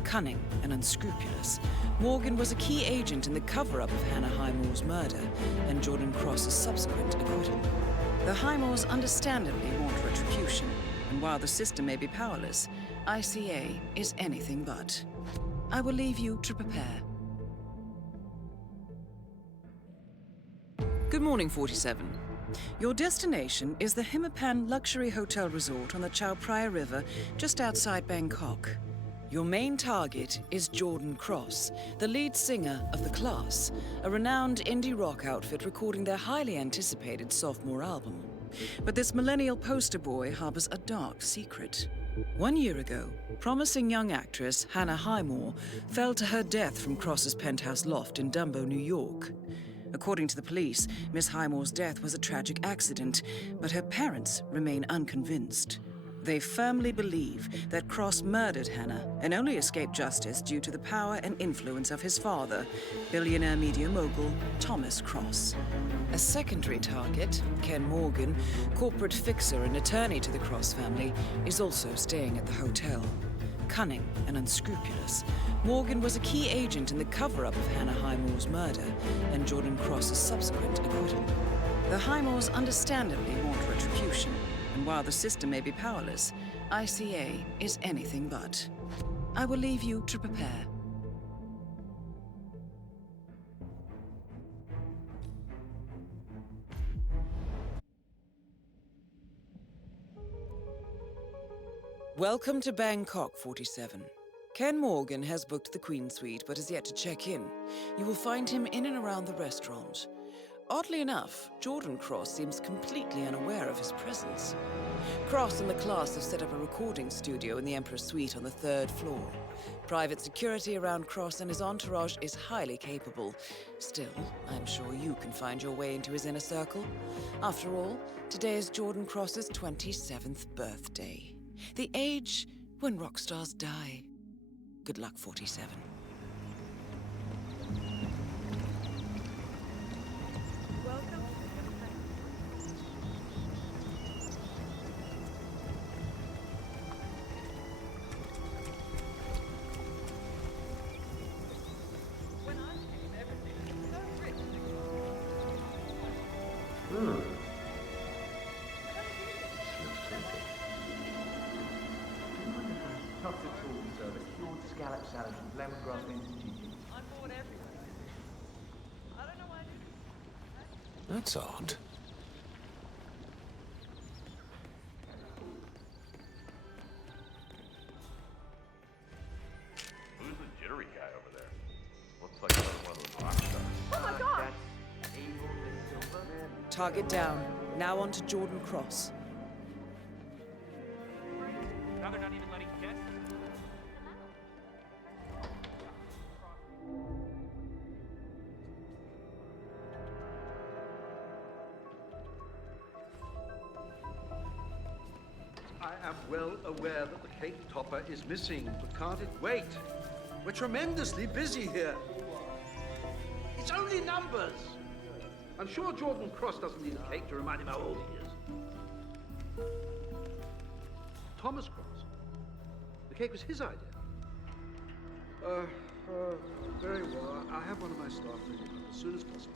Cunning and unscrupulous, Morgan was a key agent in the cover-up of Hannah Highmore's murder and Jordan Cross's subsequent acquittal. The Highmores understandably want retribution, and while the system may be powerless, ICA is anything but. I will leave you to prepare. Good morning, 47. Your destination is the Hitman Luxury Hotel Resort on the Chao Phraya River, just outside Bangkok. Your main target is Jordan Cross, the lead singer of The Class, a renowned indie rock outfit recording their highly anticipated sophomore album. But this millennial poster boy harbors a dark secret. 1 year ago, promising young actress Hannah Highmore fell to her death from Cross's penthouse loft in Dumbo, New York. According to the police, Miss Highmore's death was a tragic accident, but her parents remain unconvinced. They firmly believe that Cross murdered Hannah and only escaped justice due to the power and influence of his father, billionaire media mogul Thomas Cross. A secondary target, Ken Morgan, corporate fixer and attorney to the Cross family, is also staying at the hotel. Cunning and unscrupulous, Morgan was a key agent in the cover-up of Hannah Highmore's murder and Jordan Cross's subsequent acquittal. The Highmores understandably want retribution, and while the system may be powerless, ICA is anything but. I will leave you to prepare. Welcome to Bangkok, 47. Ken Morgan has booked the Queen Suite but has yet to check in. You will find him in and around the restaurant. Oddly enough, Jordan Cross seems completely unaware of his presence. Cross and The Class have set up a recording studio in the Emperor's Suite on the 3rd floor. Private security around Cross and his entourage is highly capable. Still, I'm sure you can find your way into his inner circle. After all, today is Jordan Cross's 27th birthday. The age when rock stars die. Good luck, 47. Toxic tool service, cured scallop salad with lemongrass mint and ginger. On board everybody. I don't know why I do this. That's odd. Who's the jittery guy over there? Looks like another one of those rock stars. Oh my god! That's Abel de Silva. Target down. Now on to Jordan Cross. Now they're not even letting guests. I am well aware that the cake topper is missing, but can't it wait? We're tremendously busy here. It's only numbers. I'm sure Jordan Cross doesn't need a cake to remind him how old he is. Thomas Cross. The cake was his idea. Very well. I'll have one of my staff bring it up as soon as possible.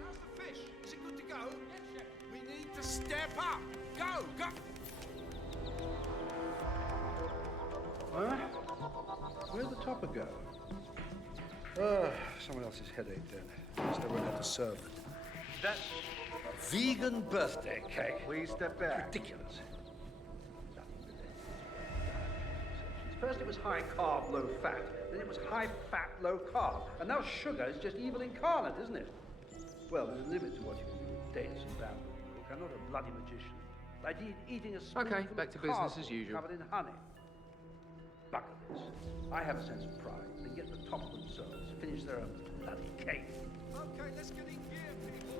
How's the fish? Is it good to go? Yes, chef. We need to step up. Go, go. Huh? Where'd the topper go? Someone else's headache then. At least I won't have to serve it. That's vegan birthday cake. Please step back. Ridiculous. First it was high carb, low fat. Then it was high fat, low carb. And now sugar is just evil incarnate, isn't it? Well, there's a limit to what you can do. Dance and babble. Look, I'm not a bloody magician. I did eating a spoonful Okay, back to of business cardboard as usual. covered in honey. Bucket this. I have a sense of pride. They get the top themselves, finish their own bloody cake. Okay, let's get in gear, people.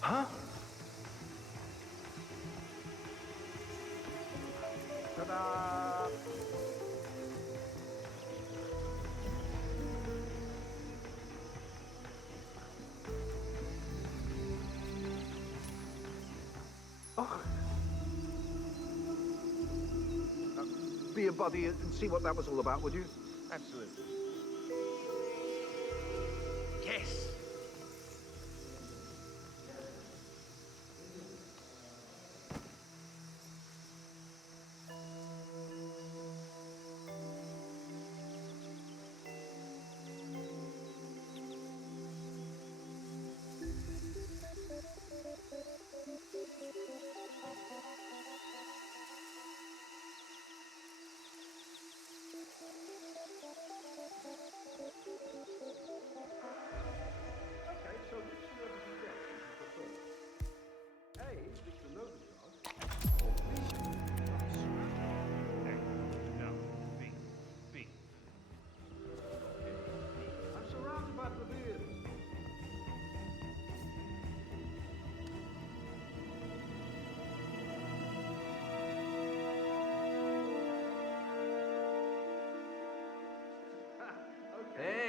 Huh? Ta-da! Oh. Be a buddy and see what that was all about, would you? Absolutely. Yes.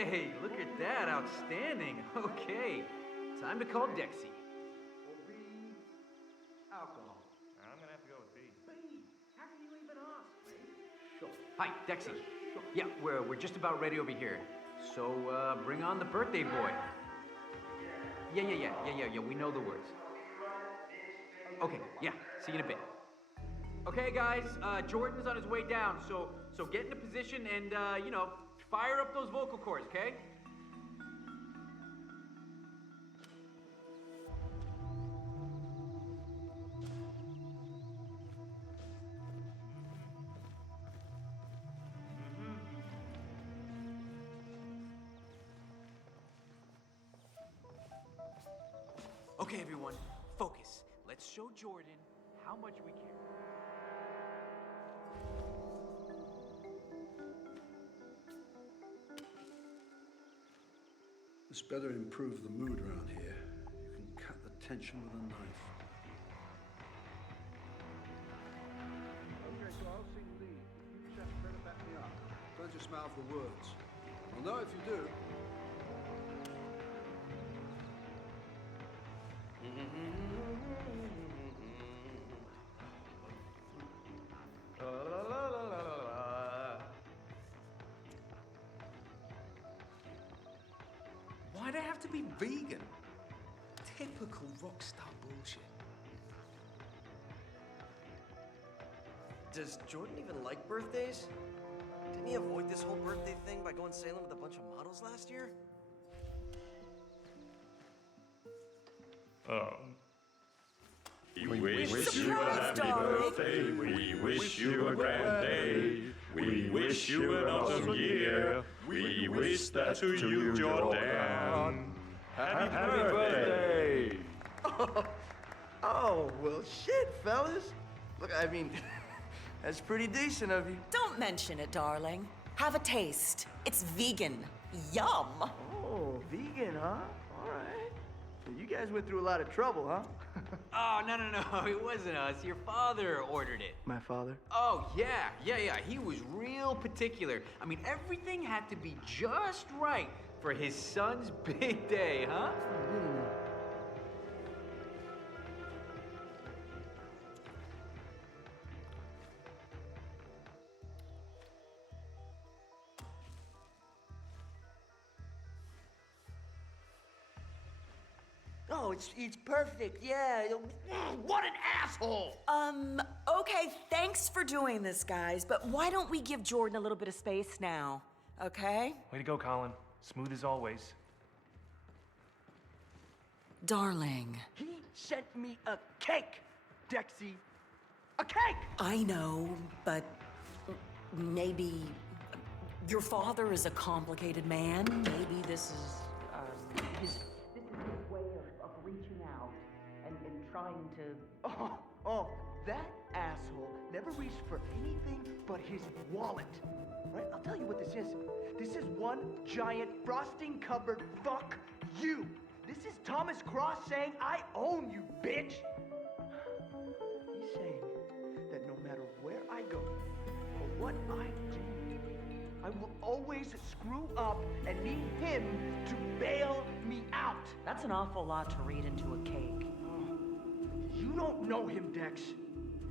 Hey, look at that. Outstanding. Okay. Time to call Dexy. Alcohol. I'm gonna have to go with B. How can you even ask, mate? Sure. Hi, Dexy. Yeah, we're just about ready over here. So, bring on the birthday boy. Yeah, we know the words. Okay, yeah, see you in a bit. Okay, guys, Jordan's on his way down, so get into position and, fire up those vocal cords, okay? Okay, everyone, focus. Let's show Jordan how much we care. This better improve the mood around here. You can cut the tension with a knife. Okay, so I'll sing lead. You just have to try to back me up. Don't just mouth the words. I'll know if you do. Why'd I have to be vegan? Typical rock star bullshit. Does Jordan even like birthdays? Didn't he avoid this whole birthday thing by going sailing with a bunch of models last year? We wish you a happy birthday. We wish you a grand day. We wish you an awesome year. We wish that to you, Jordan. Happy birthday! Oh, well, shit, fellas. Look, I mean, that's pretty decent of you. Don't mention it, darling. Have a taste. It's vegan. Yum! Oh, vegan, huh? All right. So you guys went through a lot of trouble, huh? Oh, no, it wasn't us. Your father ordered it. My father? Oh, yeah. He was real particular. I mean, everything had to be just right for his son's big day, huh? Oh, it's perfect, yeah. What an asshole! Okay, thanks for doing this, guys, but why don't we give Jordan a little bit of space now, okay? Way to go, Colin. Smooth as always. Darling. He sent me a cake, Dexy. A cake! I know, but maybe your father is a complicated man. Maybe this is his way of reaching out and trying to... Oh, that asshole never reached for anything but his wallet. Right? I'll tell you what this is. This is one giant frosting-covered fuck you. This is Thomas Cross saying, I own you, bitch. He's saying that no matter where I go or what I do, I will always screw up and need him to bail me out. That's an awful lot to read into a cake. You don't know him, Dex.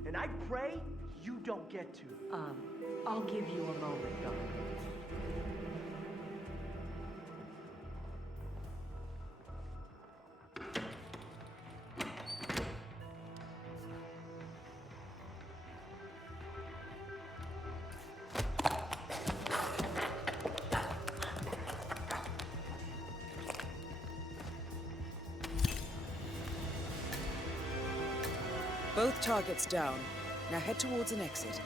And I pray you don't get to. I'll give you a moment, darling. Both targets down. Now head towards an exit.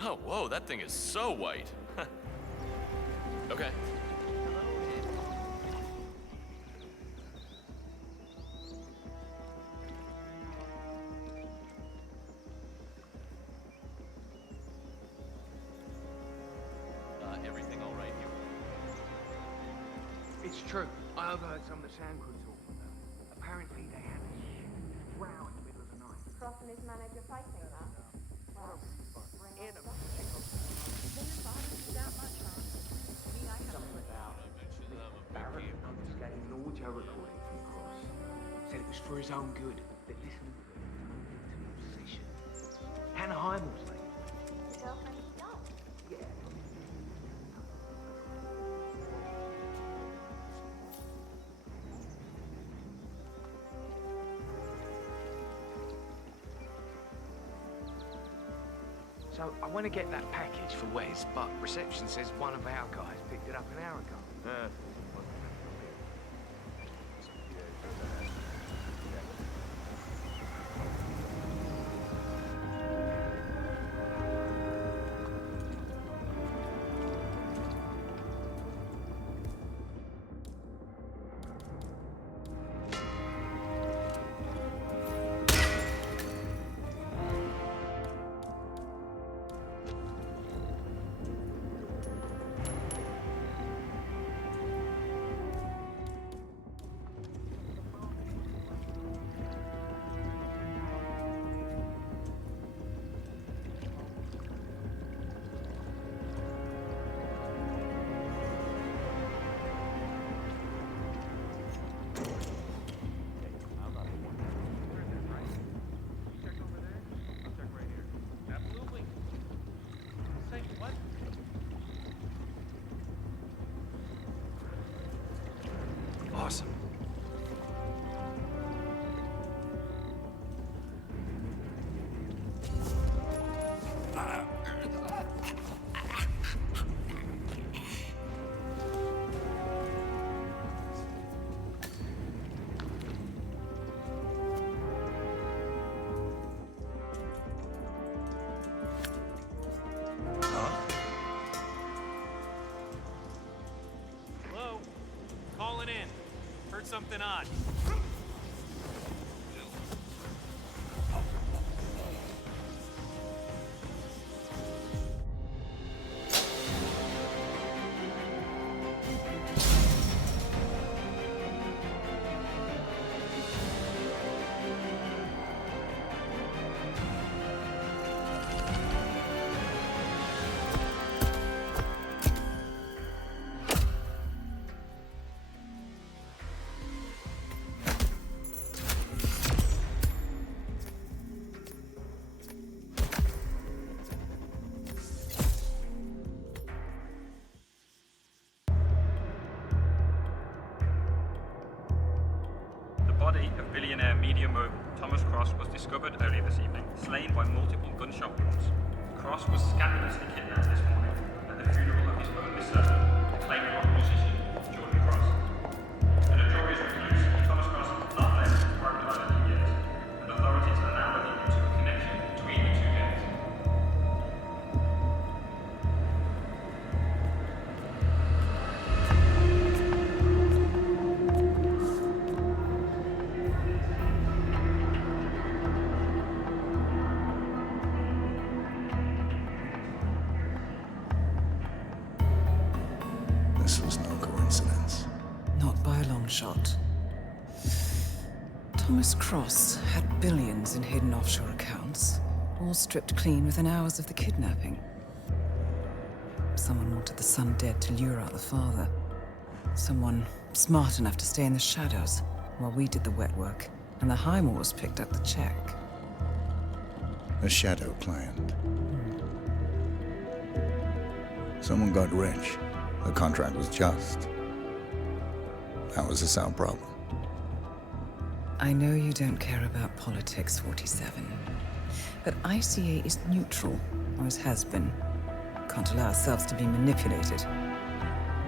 Oh, whoa, that thing is so white. Okay. It's true. I overheard some of the sound crew talking about it. Apparently they had a row in the middle of the night. Cross and his manager fighting, huh? Well, And a something about Barrett confiscating an audio recording from Cross. Said it was for his own good. That listening to it turned into an obsession. Hannah Heimel's lady. The girlfriend he got. Yeah. So I want to get that package for Wes, but reception says one of our guys picked it up an hour ago. Awesome. Hello? Calling in. Heard something odd. The body of billionaire media mogul Thomas Cross was discovered earlier this evening, slain by multiple gunshot wounds. Cross was scandalously kidnapped this morning at the funeral of his only son, acclaimed rock musician Jordan Cross. A notorious recluse, Thomas Cross has not left his private life in years, and authorities are now looking into a connection between the two deaths. This was no coincidence. Not by a long shot. Thomas Cross had billions in hidden offshore accounts, all stripped clean within hours of the kidnapping. Someone wanted the son dead to lure out the father. Someone smart enough to stay in the shadows while we did the wet work, and the Highmores picked up the check. A shadow client. Someone got rich. The contract was just. How was this our problem? I know you don't care about politics, 47. But ICA is neutral, always has been. Can't allow ourselves to be manipulated.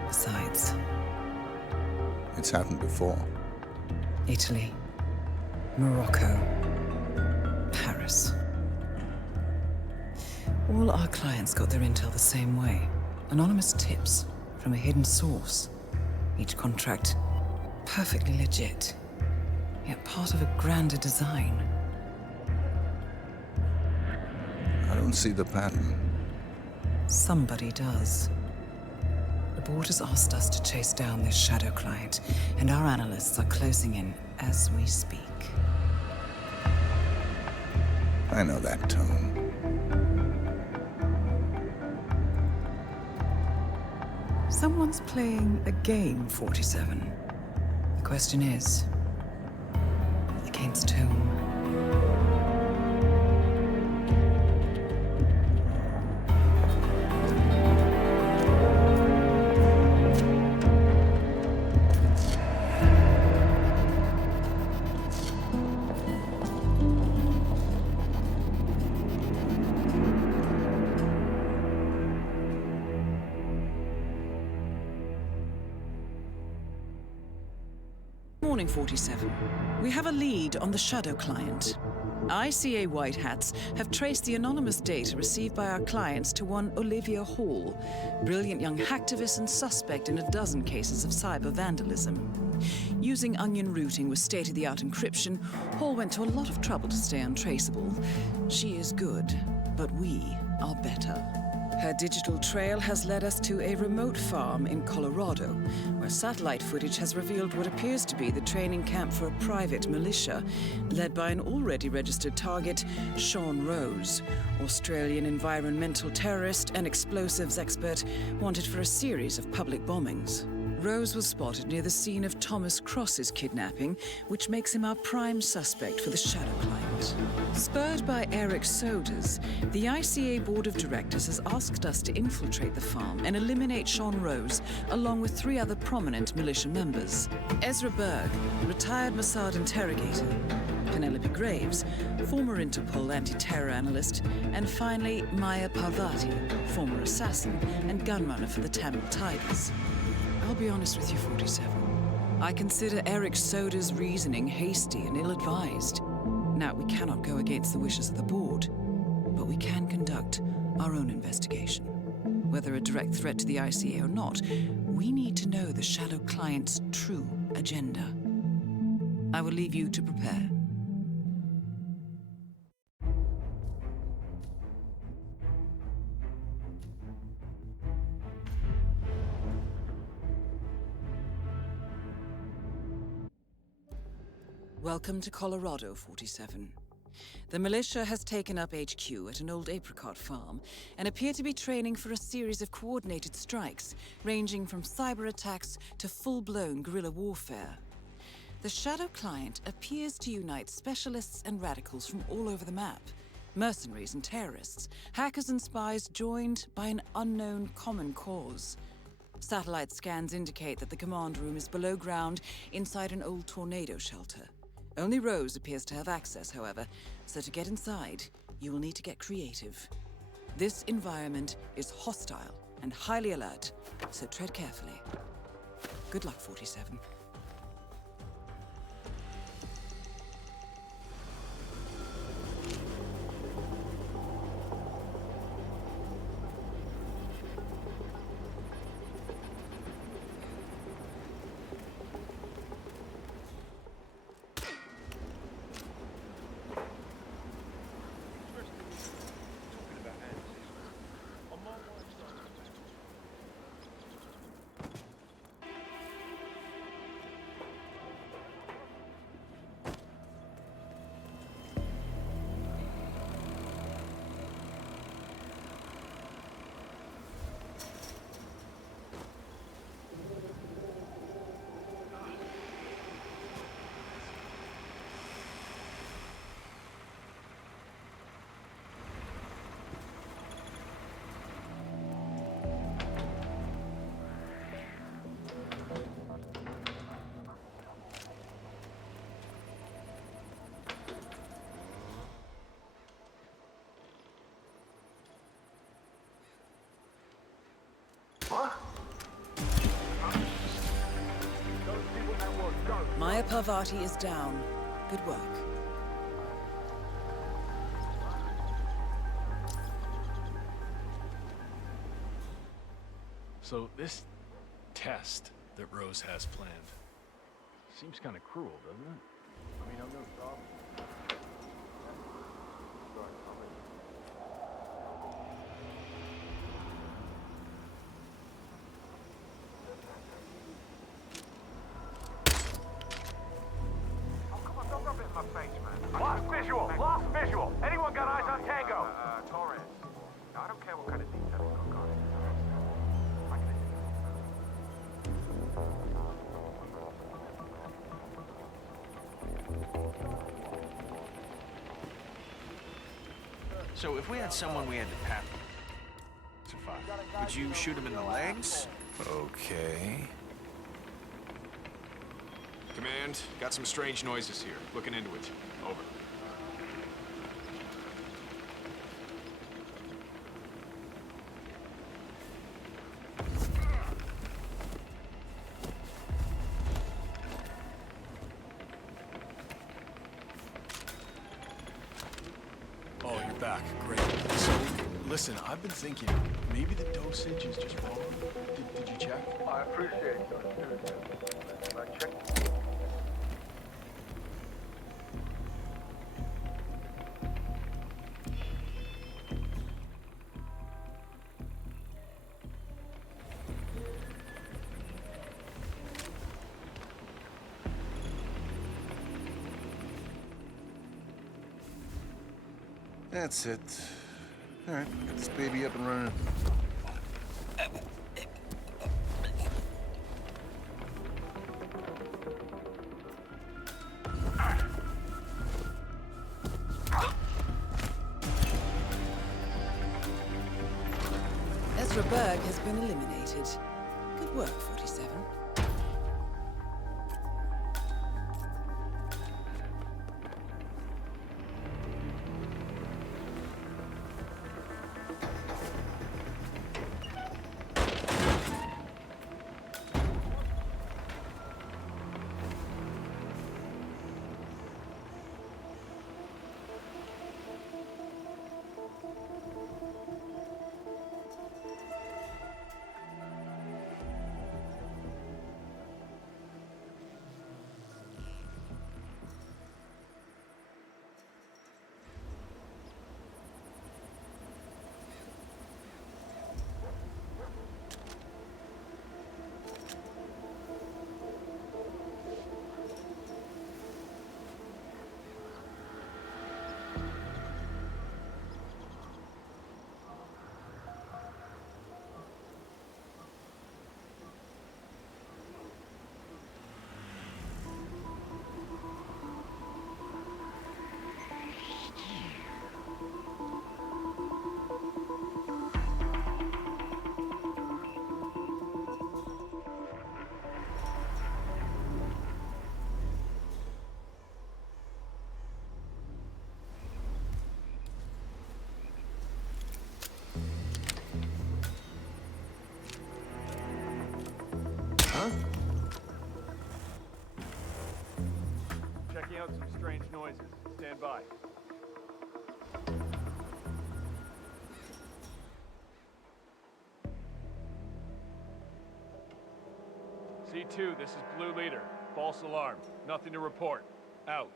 Besides... It's happened before. Italy, Morocco, Paris. All our clients got their intel the same way. Anonymous tips from a hidden source. Each contract perfectly legit, yet part of a grander design. I don't see the pattern. Somebody does. The board has asked us to chase down this shadow client, and our analysts are closing in as we speak. I know that tone. Someone's playing a game, 47. The question is, against whom? Morning, 47. We have a lead on the shadow client. ICA White Hats have traced the anonymous data received by our clients to one Olivia Hall, brilliant young hacktivist and suspect in a dozen cases of cyber vandalism. Using onion routing with state-of-the-art encryption, Hall went to a lot of trouble to stay untraceable. She is good, but we are better. Her digital trail has led us to a remote farm in Colorado, where satellite footage has revealed what appears to be the training camp for a private militia, led by an already registered target, Sean Rose, Australian environmental terrorist and explosives expert wanted for a series of public bombings. Rose was spotted near the scene of Thomas Cross's kidnapping, which makes him our prime suspect for the shadow client. Spurred by Eric Sodas, the ICA Board of Directors has asked us to infiltrate the farm and eliminate Sean Rose, along with 3 other prominent militia members. Ezra Berg, retired Mossad interrogator, Penelope Graves, former Interpol anti-terror analyst, and finally Maya Parvati, former assassin and gunrunner for the Tamil Tigers. I'll be honest with you, 47. I consider Eric Soda's reasoning hasty and ill-advised. Now, we cannot go against the wishes of the board, but we can conduct our own investigation. Whether a direct threat to the ICA or not, we need to know the shadow client's true agenda. I will leave you to prepare. Welcome to Colorado, 47. The militia has taken up HQ at an old apricot farm and appear to be training for a series of coordinated strikes, ranging from cyber attacks to full-blown guerrilla warfare. The shadow client appears to unite specialists and radicals from all over the map. Mercenaries and terrorists, hackers and spies joined by an unknown common cause. Satellite scans indicate that the command room is below ground inside an old tornado shelter. Only Rose appears to have access, however, so to get inside, you will need to get creative. This environment is hostile and highly alert, so tread carefully. Good luck, 47. Maya Parvati is down. Good work. So this test that Rose has planned seems kind of cruel, doesn't it? I mean, I'm no problem. So if we had someone we had to pat, would you shoot him in the legs? Okay. Command, got some strange noises here. Looking into it. Over. Oh, you're back. Great. So, listen, I've been thinking, maybe the dosage is just wrong. Did you check? I appreciate your seriousness. I checked. That's it. All right, get this baby up and running. Ezra Berg has been eliminated. Good work, 47. Checking out some strange noises. Stand by. C2, this is Blue Leader. False alarm. Nothing to report. Out.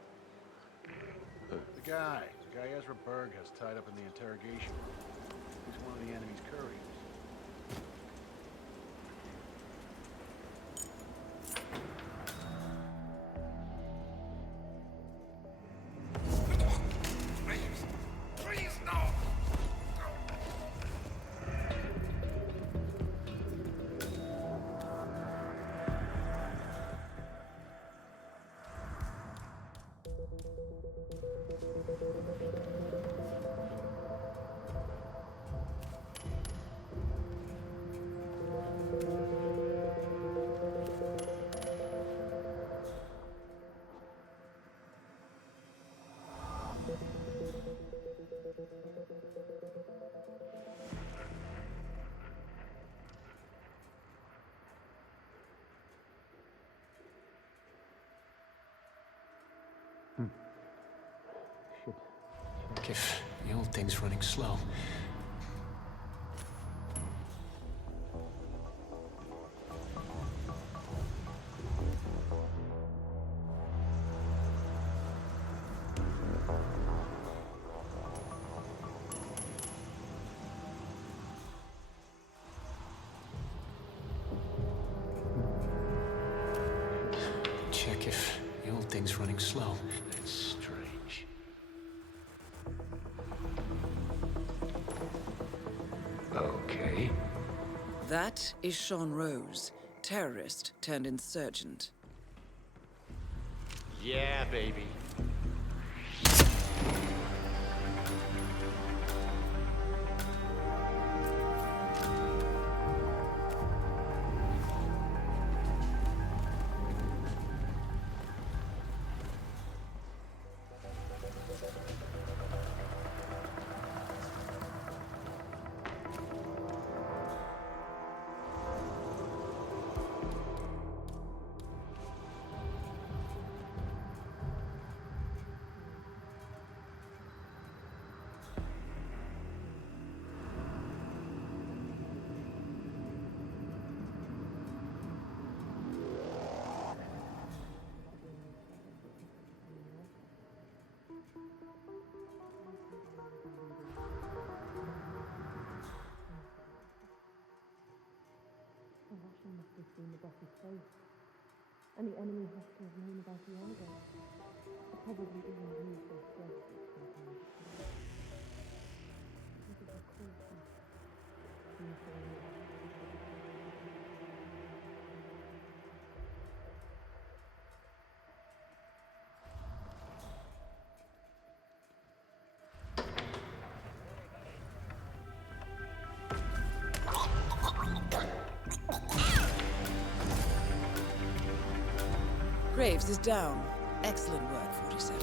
The guy Ezra Berg has tied up in the interrogation room. He's one of the enemy's couriers. Check if the old thing's running slow. Check if the old thing's running slow. That's strange. Okay. That is Sean Rose, terrorist turned insurgent. Yeah, baby. And the enemy has to have known about the other. It probably even used their services from time to time. Look at the caution. Graves is down. Excellent work, 47.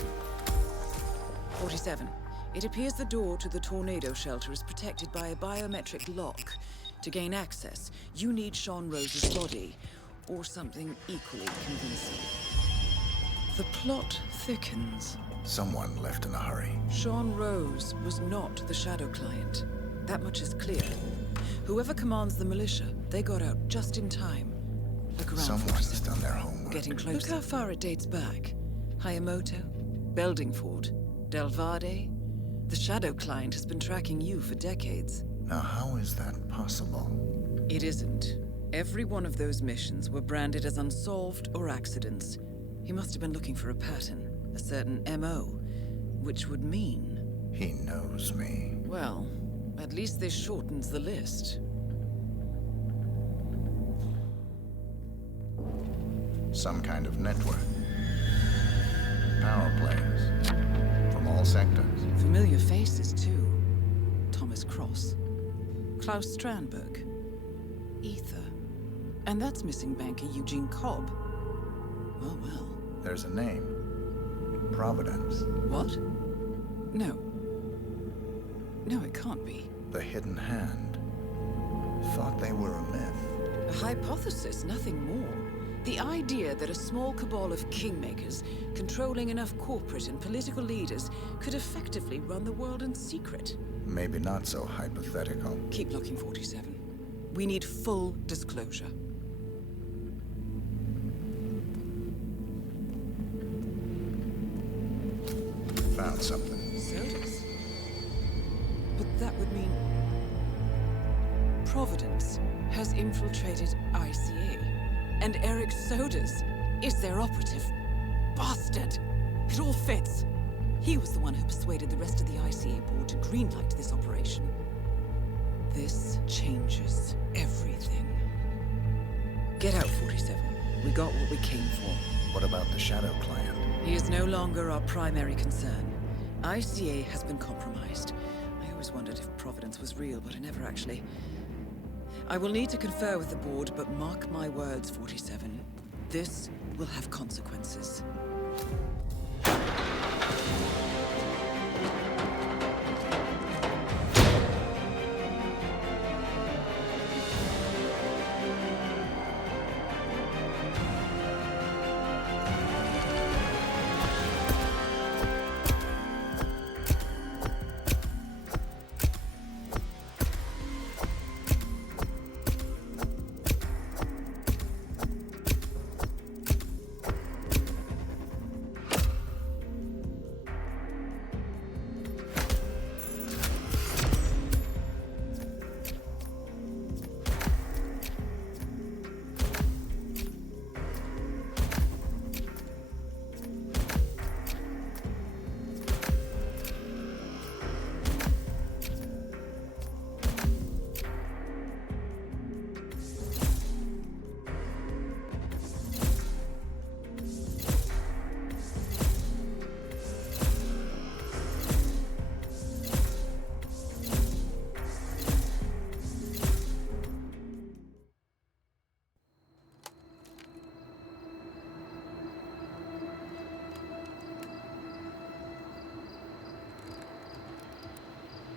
47. It appears the door to the tornado shelter is protected by a biometric lock. To gain access, you need Sean Rose's body, or something equally convincing. The plot thickens. Someone left in a hurry. Sean Rose was not the Shadow client. That much is clear. Whoever commands the militia, they got out just in time. Look around. Someone's done their homework. Getting closer. Look how far it dates back. Hayamoto, Beldingford, Delvade. The Shadow client has been tracking you for decades. Now, how is that possible? It isn't. Every one of those missions were branded as unsolved or accidents. He must have been looking for a pattern, a certain MO, which would mean... He knows me. Well, at least this shortens the list. Some kind of network. Power plays. From all sectors. Familiar faces, too. Thomas Cross. Klaus Strandberg. Ether. And that's missing banker Eugene Cobb. Oh, well. There's a name. Providence. What? No. No, it can't be. The Hidden Hand. Thought they were a myth. A hypothesis, nothing more. The idea that a small cabal of kingmakers, controlling enough corporate and political leaders, could effectively run the world in secret. Maybe not so hypothetical. Keep looking, 47. We need full disclosure. Found something. Situs? But that would mean... Providence has infiltrated ICA. And Eric Sodas is their operative. Bastard! It all fits. He was the one who persuaded the rest of the ICA board to greenlight this operation. This changes everything. Get out, 47. We got what we came for. What about the Shadow client? He is no longer our primary concern. ICA has been compromised. I always wondered if Providence was real, but I never actually... I will need to confer with the board, but mark my words, 47. This will have consequences.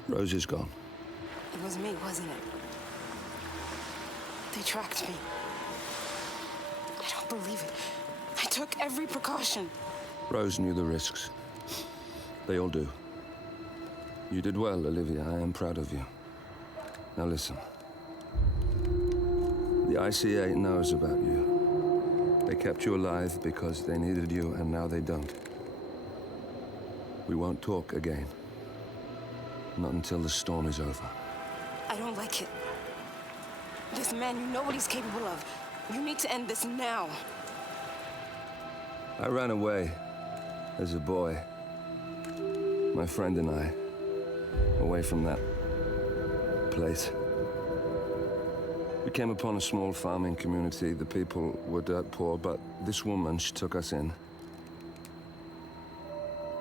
Rose is gone. It was me, wasn't it? They tracked me. I don't believe it. I took every precaution. Rose knew the risks. They all do. You did well, Olivia. I am proud of you. Now listen. The ICA knows about you. They kept you alive because they needed you, and now they don't. We won't talk again. Not until the storm is over. I don't like it. This man, you know what he's capable of. You need to end this now. I ran away as a boy. My friend and I, away from that place. We came upon a small farming community. The people were dirt poor, but this woman, she took us in.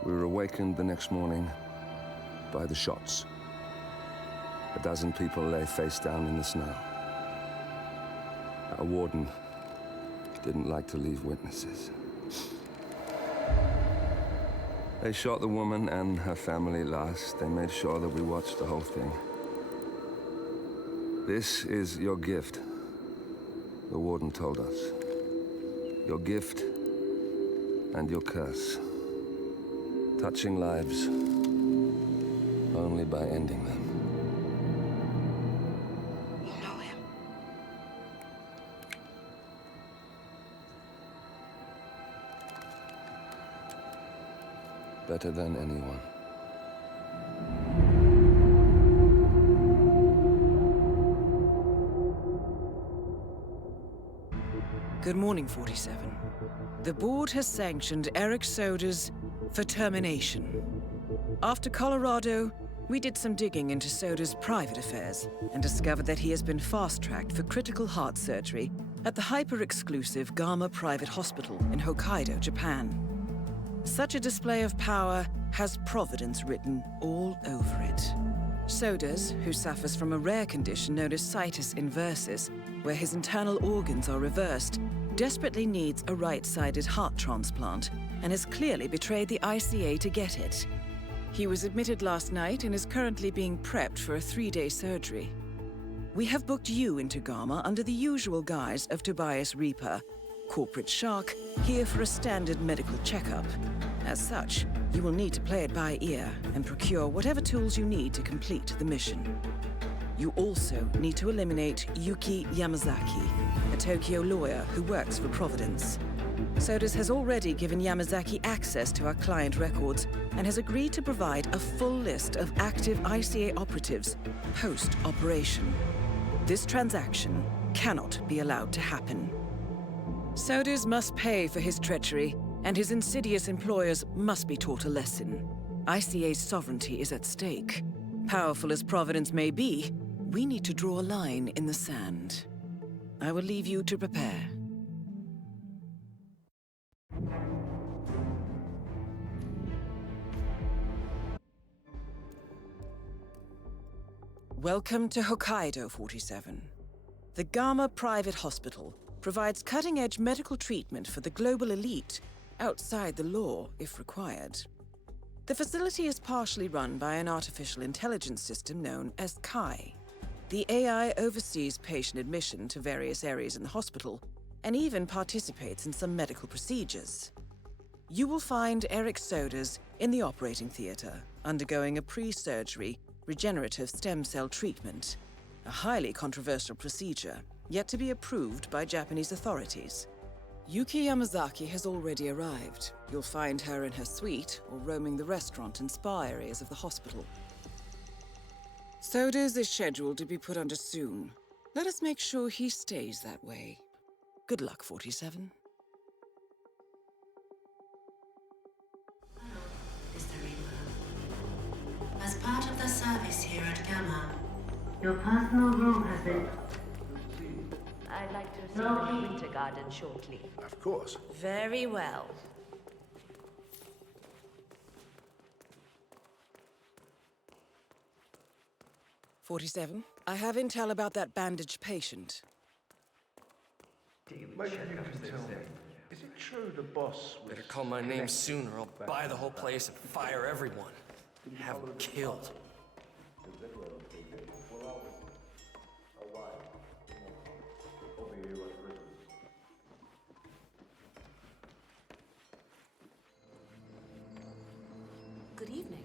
We were awakened the next morning by the shots. A dozen people lay face down in the snow. Our warden didn't like to leave witnesses. They shot the woman and her family last. They made sure that we watched the whole thing. This is your gift, the warden told us. Your gift and your curse. Touching lives only by ending them. You know him. Better than anyone. Good morning, 47. The board has sanctioned Eric Soda's for termination. After Colorado, we did some digging into Soda's private affairs and discovered that he has been fast-tracked for critical heart surgery at the hyper-exclusive Gama Private Hospital in Hokkaido, Japan. Such a display of power has Providence written all over it. Sodas, who suffers from a rare condition known as Situs Inversus, where his internal organs are reversed, desperately needs a right-sided heart transplant and has clearly betrayed the ICA to get it. He was admitted last night and is currently being prepped for a 3-day surgery. We have booked you into Gama under the usual guise of Tobias Reaper, corporate shark, here for a standard medical checkup. As such, you will need to play it by ear and procure whatever tools you need to complete the mission. You also need to eliminate Yuki Yamazaki, a Tokyo lawyer who works for Providence. Sodas has already given Yamazaki access to our client records and has agreed to provide a full list of active ICA operatives post-operation. This transaction cannot be allowed to happen. Sodas must pay for his treachery, and his insidious employers must be taught a lesson. ICA's sovereignty is at stake. Powerful as Providence may be, we need to draw a line in the sand. I will leave you to prepare. Welcome to Hokkaido, 47. The Gama Private Hospital provides cutting-edge medical treatment for the global elite, outside the law if required. The facility is partially run by an artificial intelligence system known as Kai. The AI oversees patient admission to various areas in the hospital and even participates in some medical procedures. You will find Eric Sodas in the operating theater, undergoing a pre-surgery regenerative stem cell treatment, a highly controversial procedure, yet to be approved by Japanese authorities. Yuki Yamazaki has already arrived. You'll find her in her suite or roaming the restaurant and spa areas of the hospital. Sodas is scheduled to be put under soon. Let us make sure he stays that way. Good luck, 47. Mr. Reaper. As part of the service here at Gamma, your personal room has been... I'd like to see the Winter Garden shortly. Of course. Very well. "47, I have intel about that bandaged patient. Maybe you can tell me. Is it true the boss was... Better call my name soon or I'll buy the whole place and fire everyone. Have them killed. Good evening.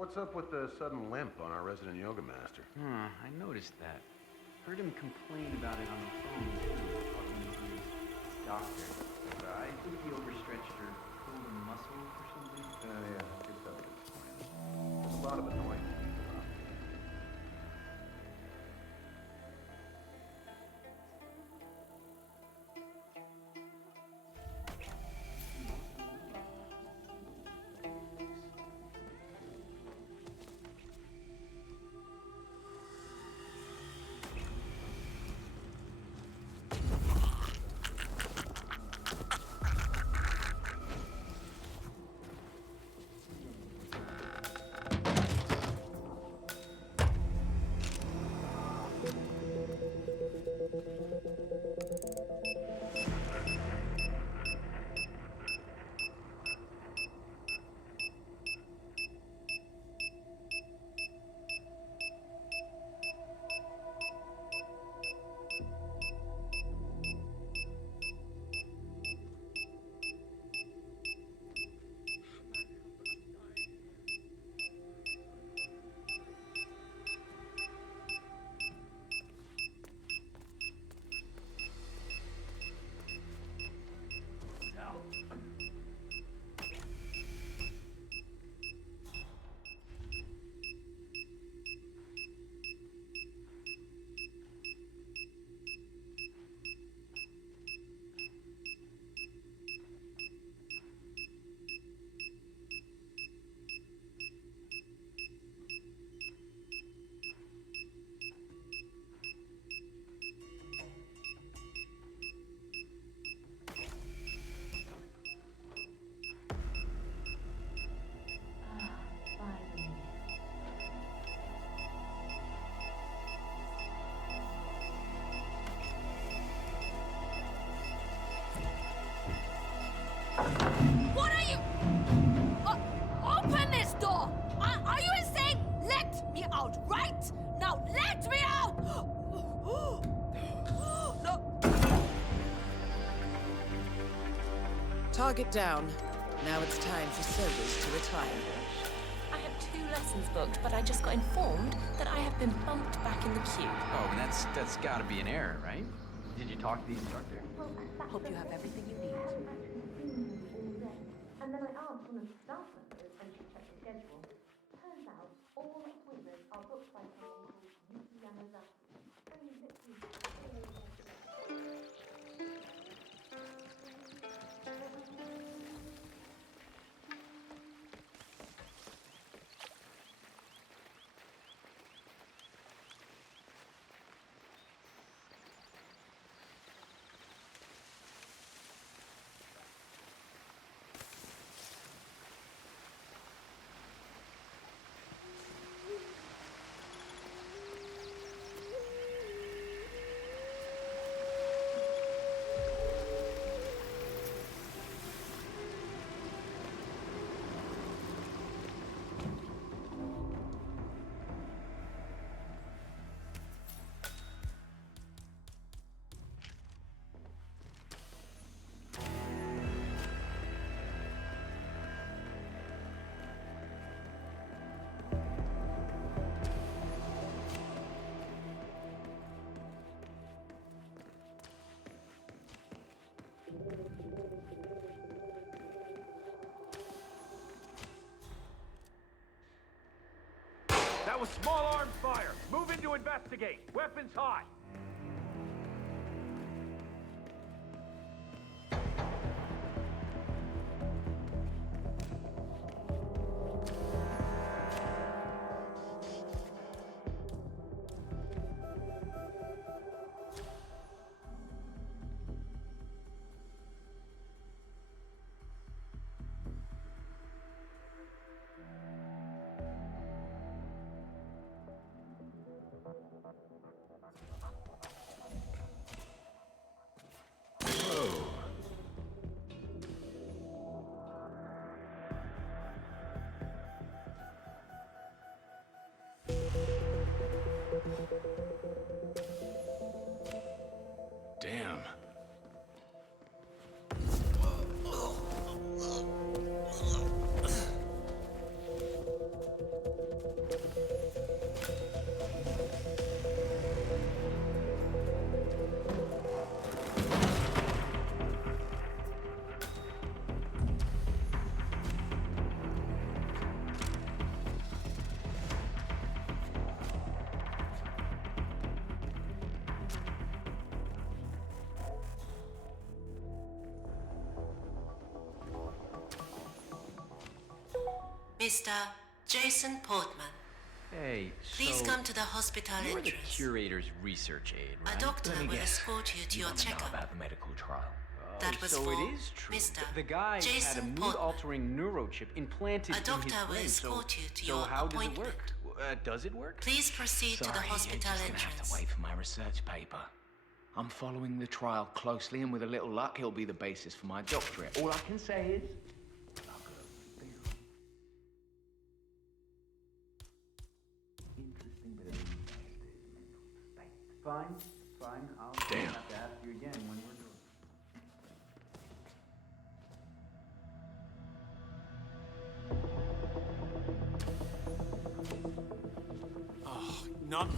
What's up with the sudden limp on our resident yoga master? I noticed that. Heard him complain about it on the phone, too, talking to his doctor. I think he overstretched or pulled a muscle or something. Yeah, good stuff. There's a lot of annoying things. What are you? Open this door! Are you insane? Let me out, right? Now let me out! No. Target down. Now it's time for soldiers to retire. I had 2 lessons booked, but I just got informed that I have been bumped back in the queue. Oh, and that's gotta be an error, right? Did you talk to the instructor? Hope you have everything you need. And then I asked one of the staff members, and she checked the schedule. Turns out all appointments are booked by someone called Yuki Yamazaki. Only literally That was small arms fire. Move in to investigate. Weapons hot. Mr. Jason Portman. Hey, Please come to the hospital you're the entrance. curator's research aide, right? A doctor Let me will guess. escort you to You your wanna know checkup. about the medical trial. That was so for it is true. Mr. The guy Jason had a Portman. mood-altering neurochip implanted A in doctor his will brain. escort you to so your how appointment. does it work? Does it work? Please proceed to the Sorry, hospital you're just gonna entrance. have to wait for my research paper. I'm following the trial closely, and with a little luck, it'll be the basis for my doctorate. All I can say is, interesting bit of Fine, fine. I'll Damn. have to ask you again when we're through. Oh, not.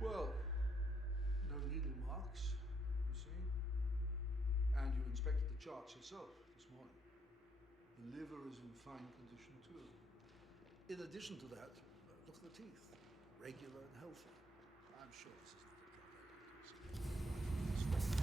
Well, no needle marks, you see. And you inspected the charts yourself this morning. The liver is in fine condition too. In addition to that, look at the teeth. Regular and healthy. I'm sure this is the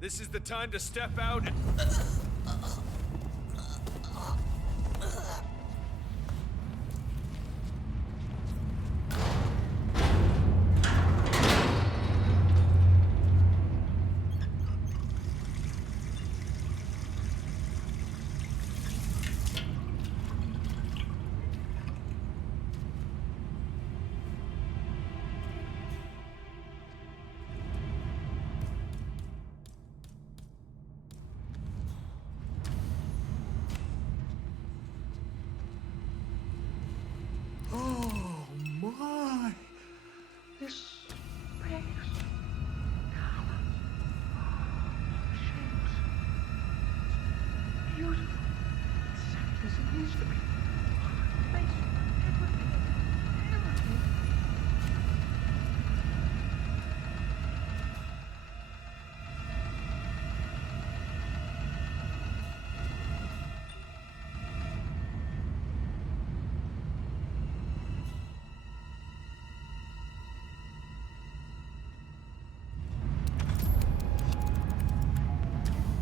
This is the time to step out and... Oh my! This space. Colors. Shapes. Beautiful. Exactly as it needs to be. Space. Everything. Everything.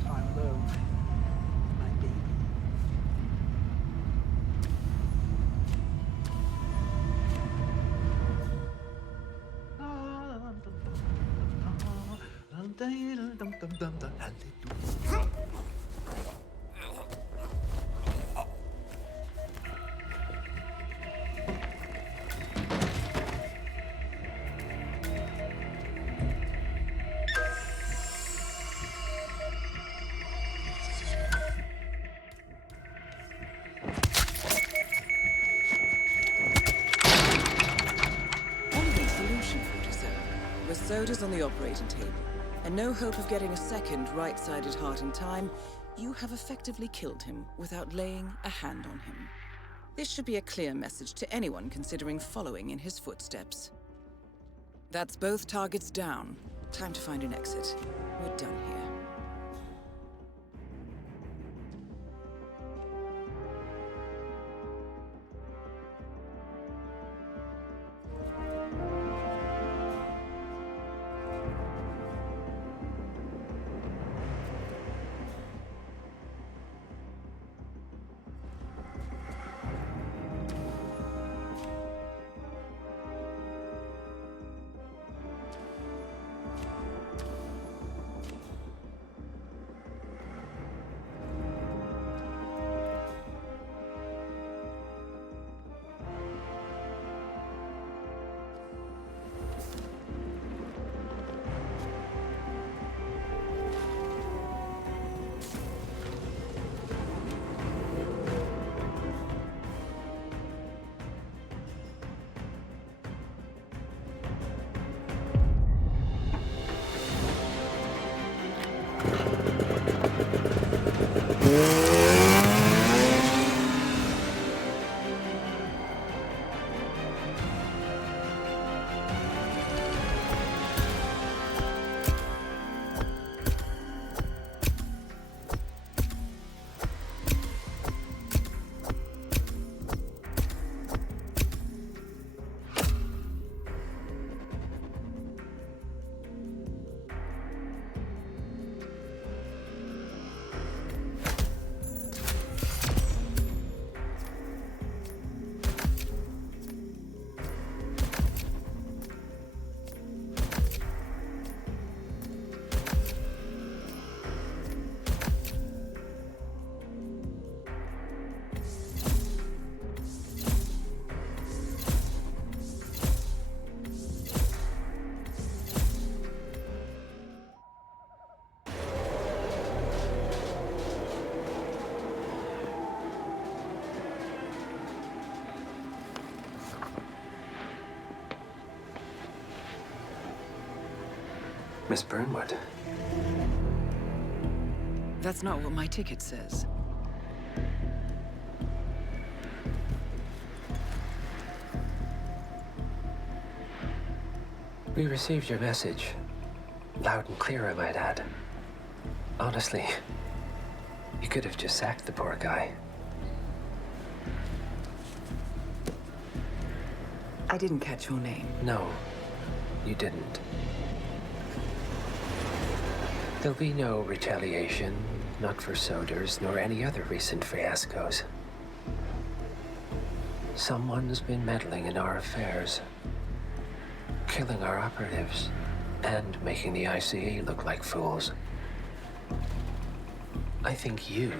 Time alone. My baby. Only solution, Professor. With sodas on the operating table, and no hope of getting a second right-sided heart in time, you have effectively killed him without laying a hand on him. This should be a clear message to anyone considering following in his footsteps. That's both targets down. Time to find an exit. We're done here. Miss Burnwood. That's not what my ticket says. We received your message. Loud and clear, I might add. Honestly, you could have just sacked the poor guy. I didn't catch your name. No, you didn't. There'll be no retaliation, not for Soders, nor any other recent fiascos. Someone's been meddling in our affairs, killing our operatives, and making the ICE look like fools. I think you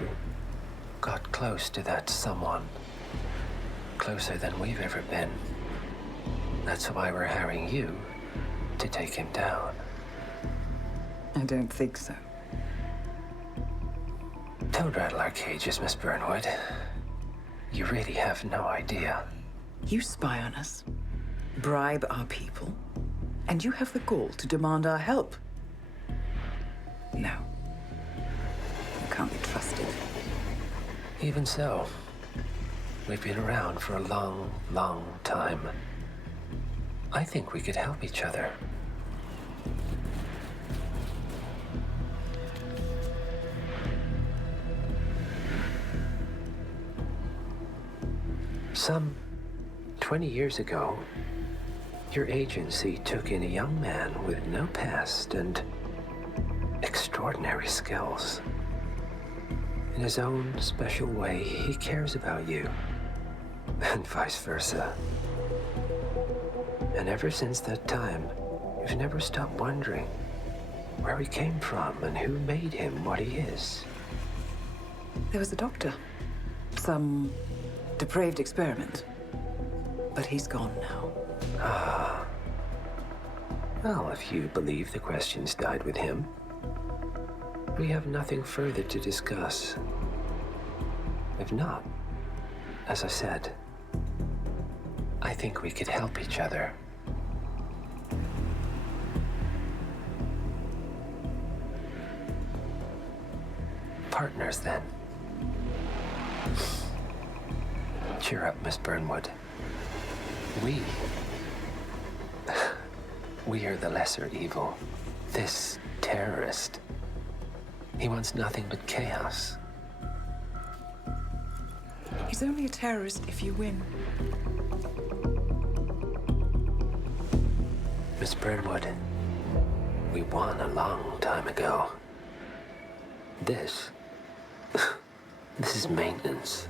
got close to that someone. Closer than we've ever been. That's why we're hiring you to take him down. I don't think so. Don't rattle our cages, Miss Burnwood. You really have no idea. You spy on us, bribe our people, and you have the gall to demand our help. No. You can't be trusted. Even so, we've been around for a long, long time. I think we could help each other. Some 20 years ago, your agency took in a young man with no past and extraordinary skills. In his own special way, he cares about you, and vice versa. And ever since that time, you've never stopped wondering where he came from and who made him what he is. There was a doctor. Some depraved experiment. But he's gone now. Ah. Well, if you believe the questions died with him, we have nothing further to discuss. If not, as I said, I think we could help each other. Partners, then. Cheer up, Miss Burnwood. We are the lesser evil. This terrorist. He wants nothing but chaos. He's only a terrorist if you win. Miss Burnwood, we won a long time ago. This is maintenance.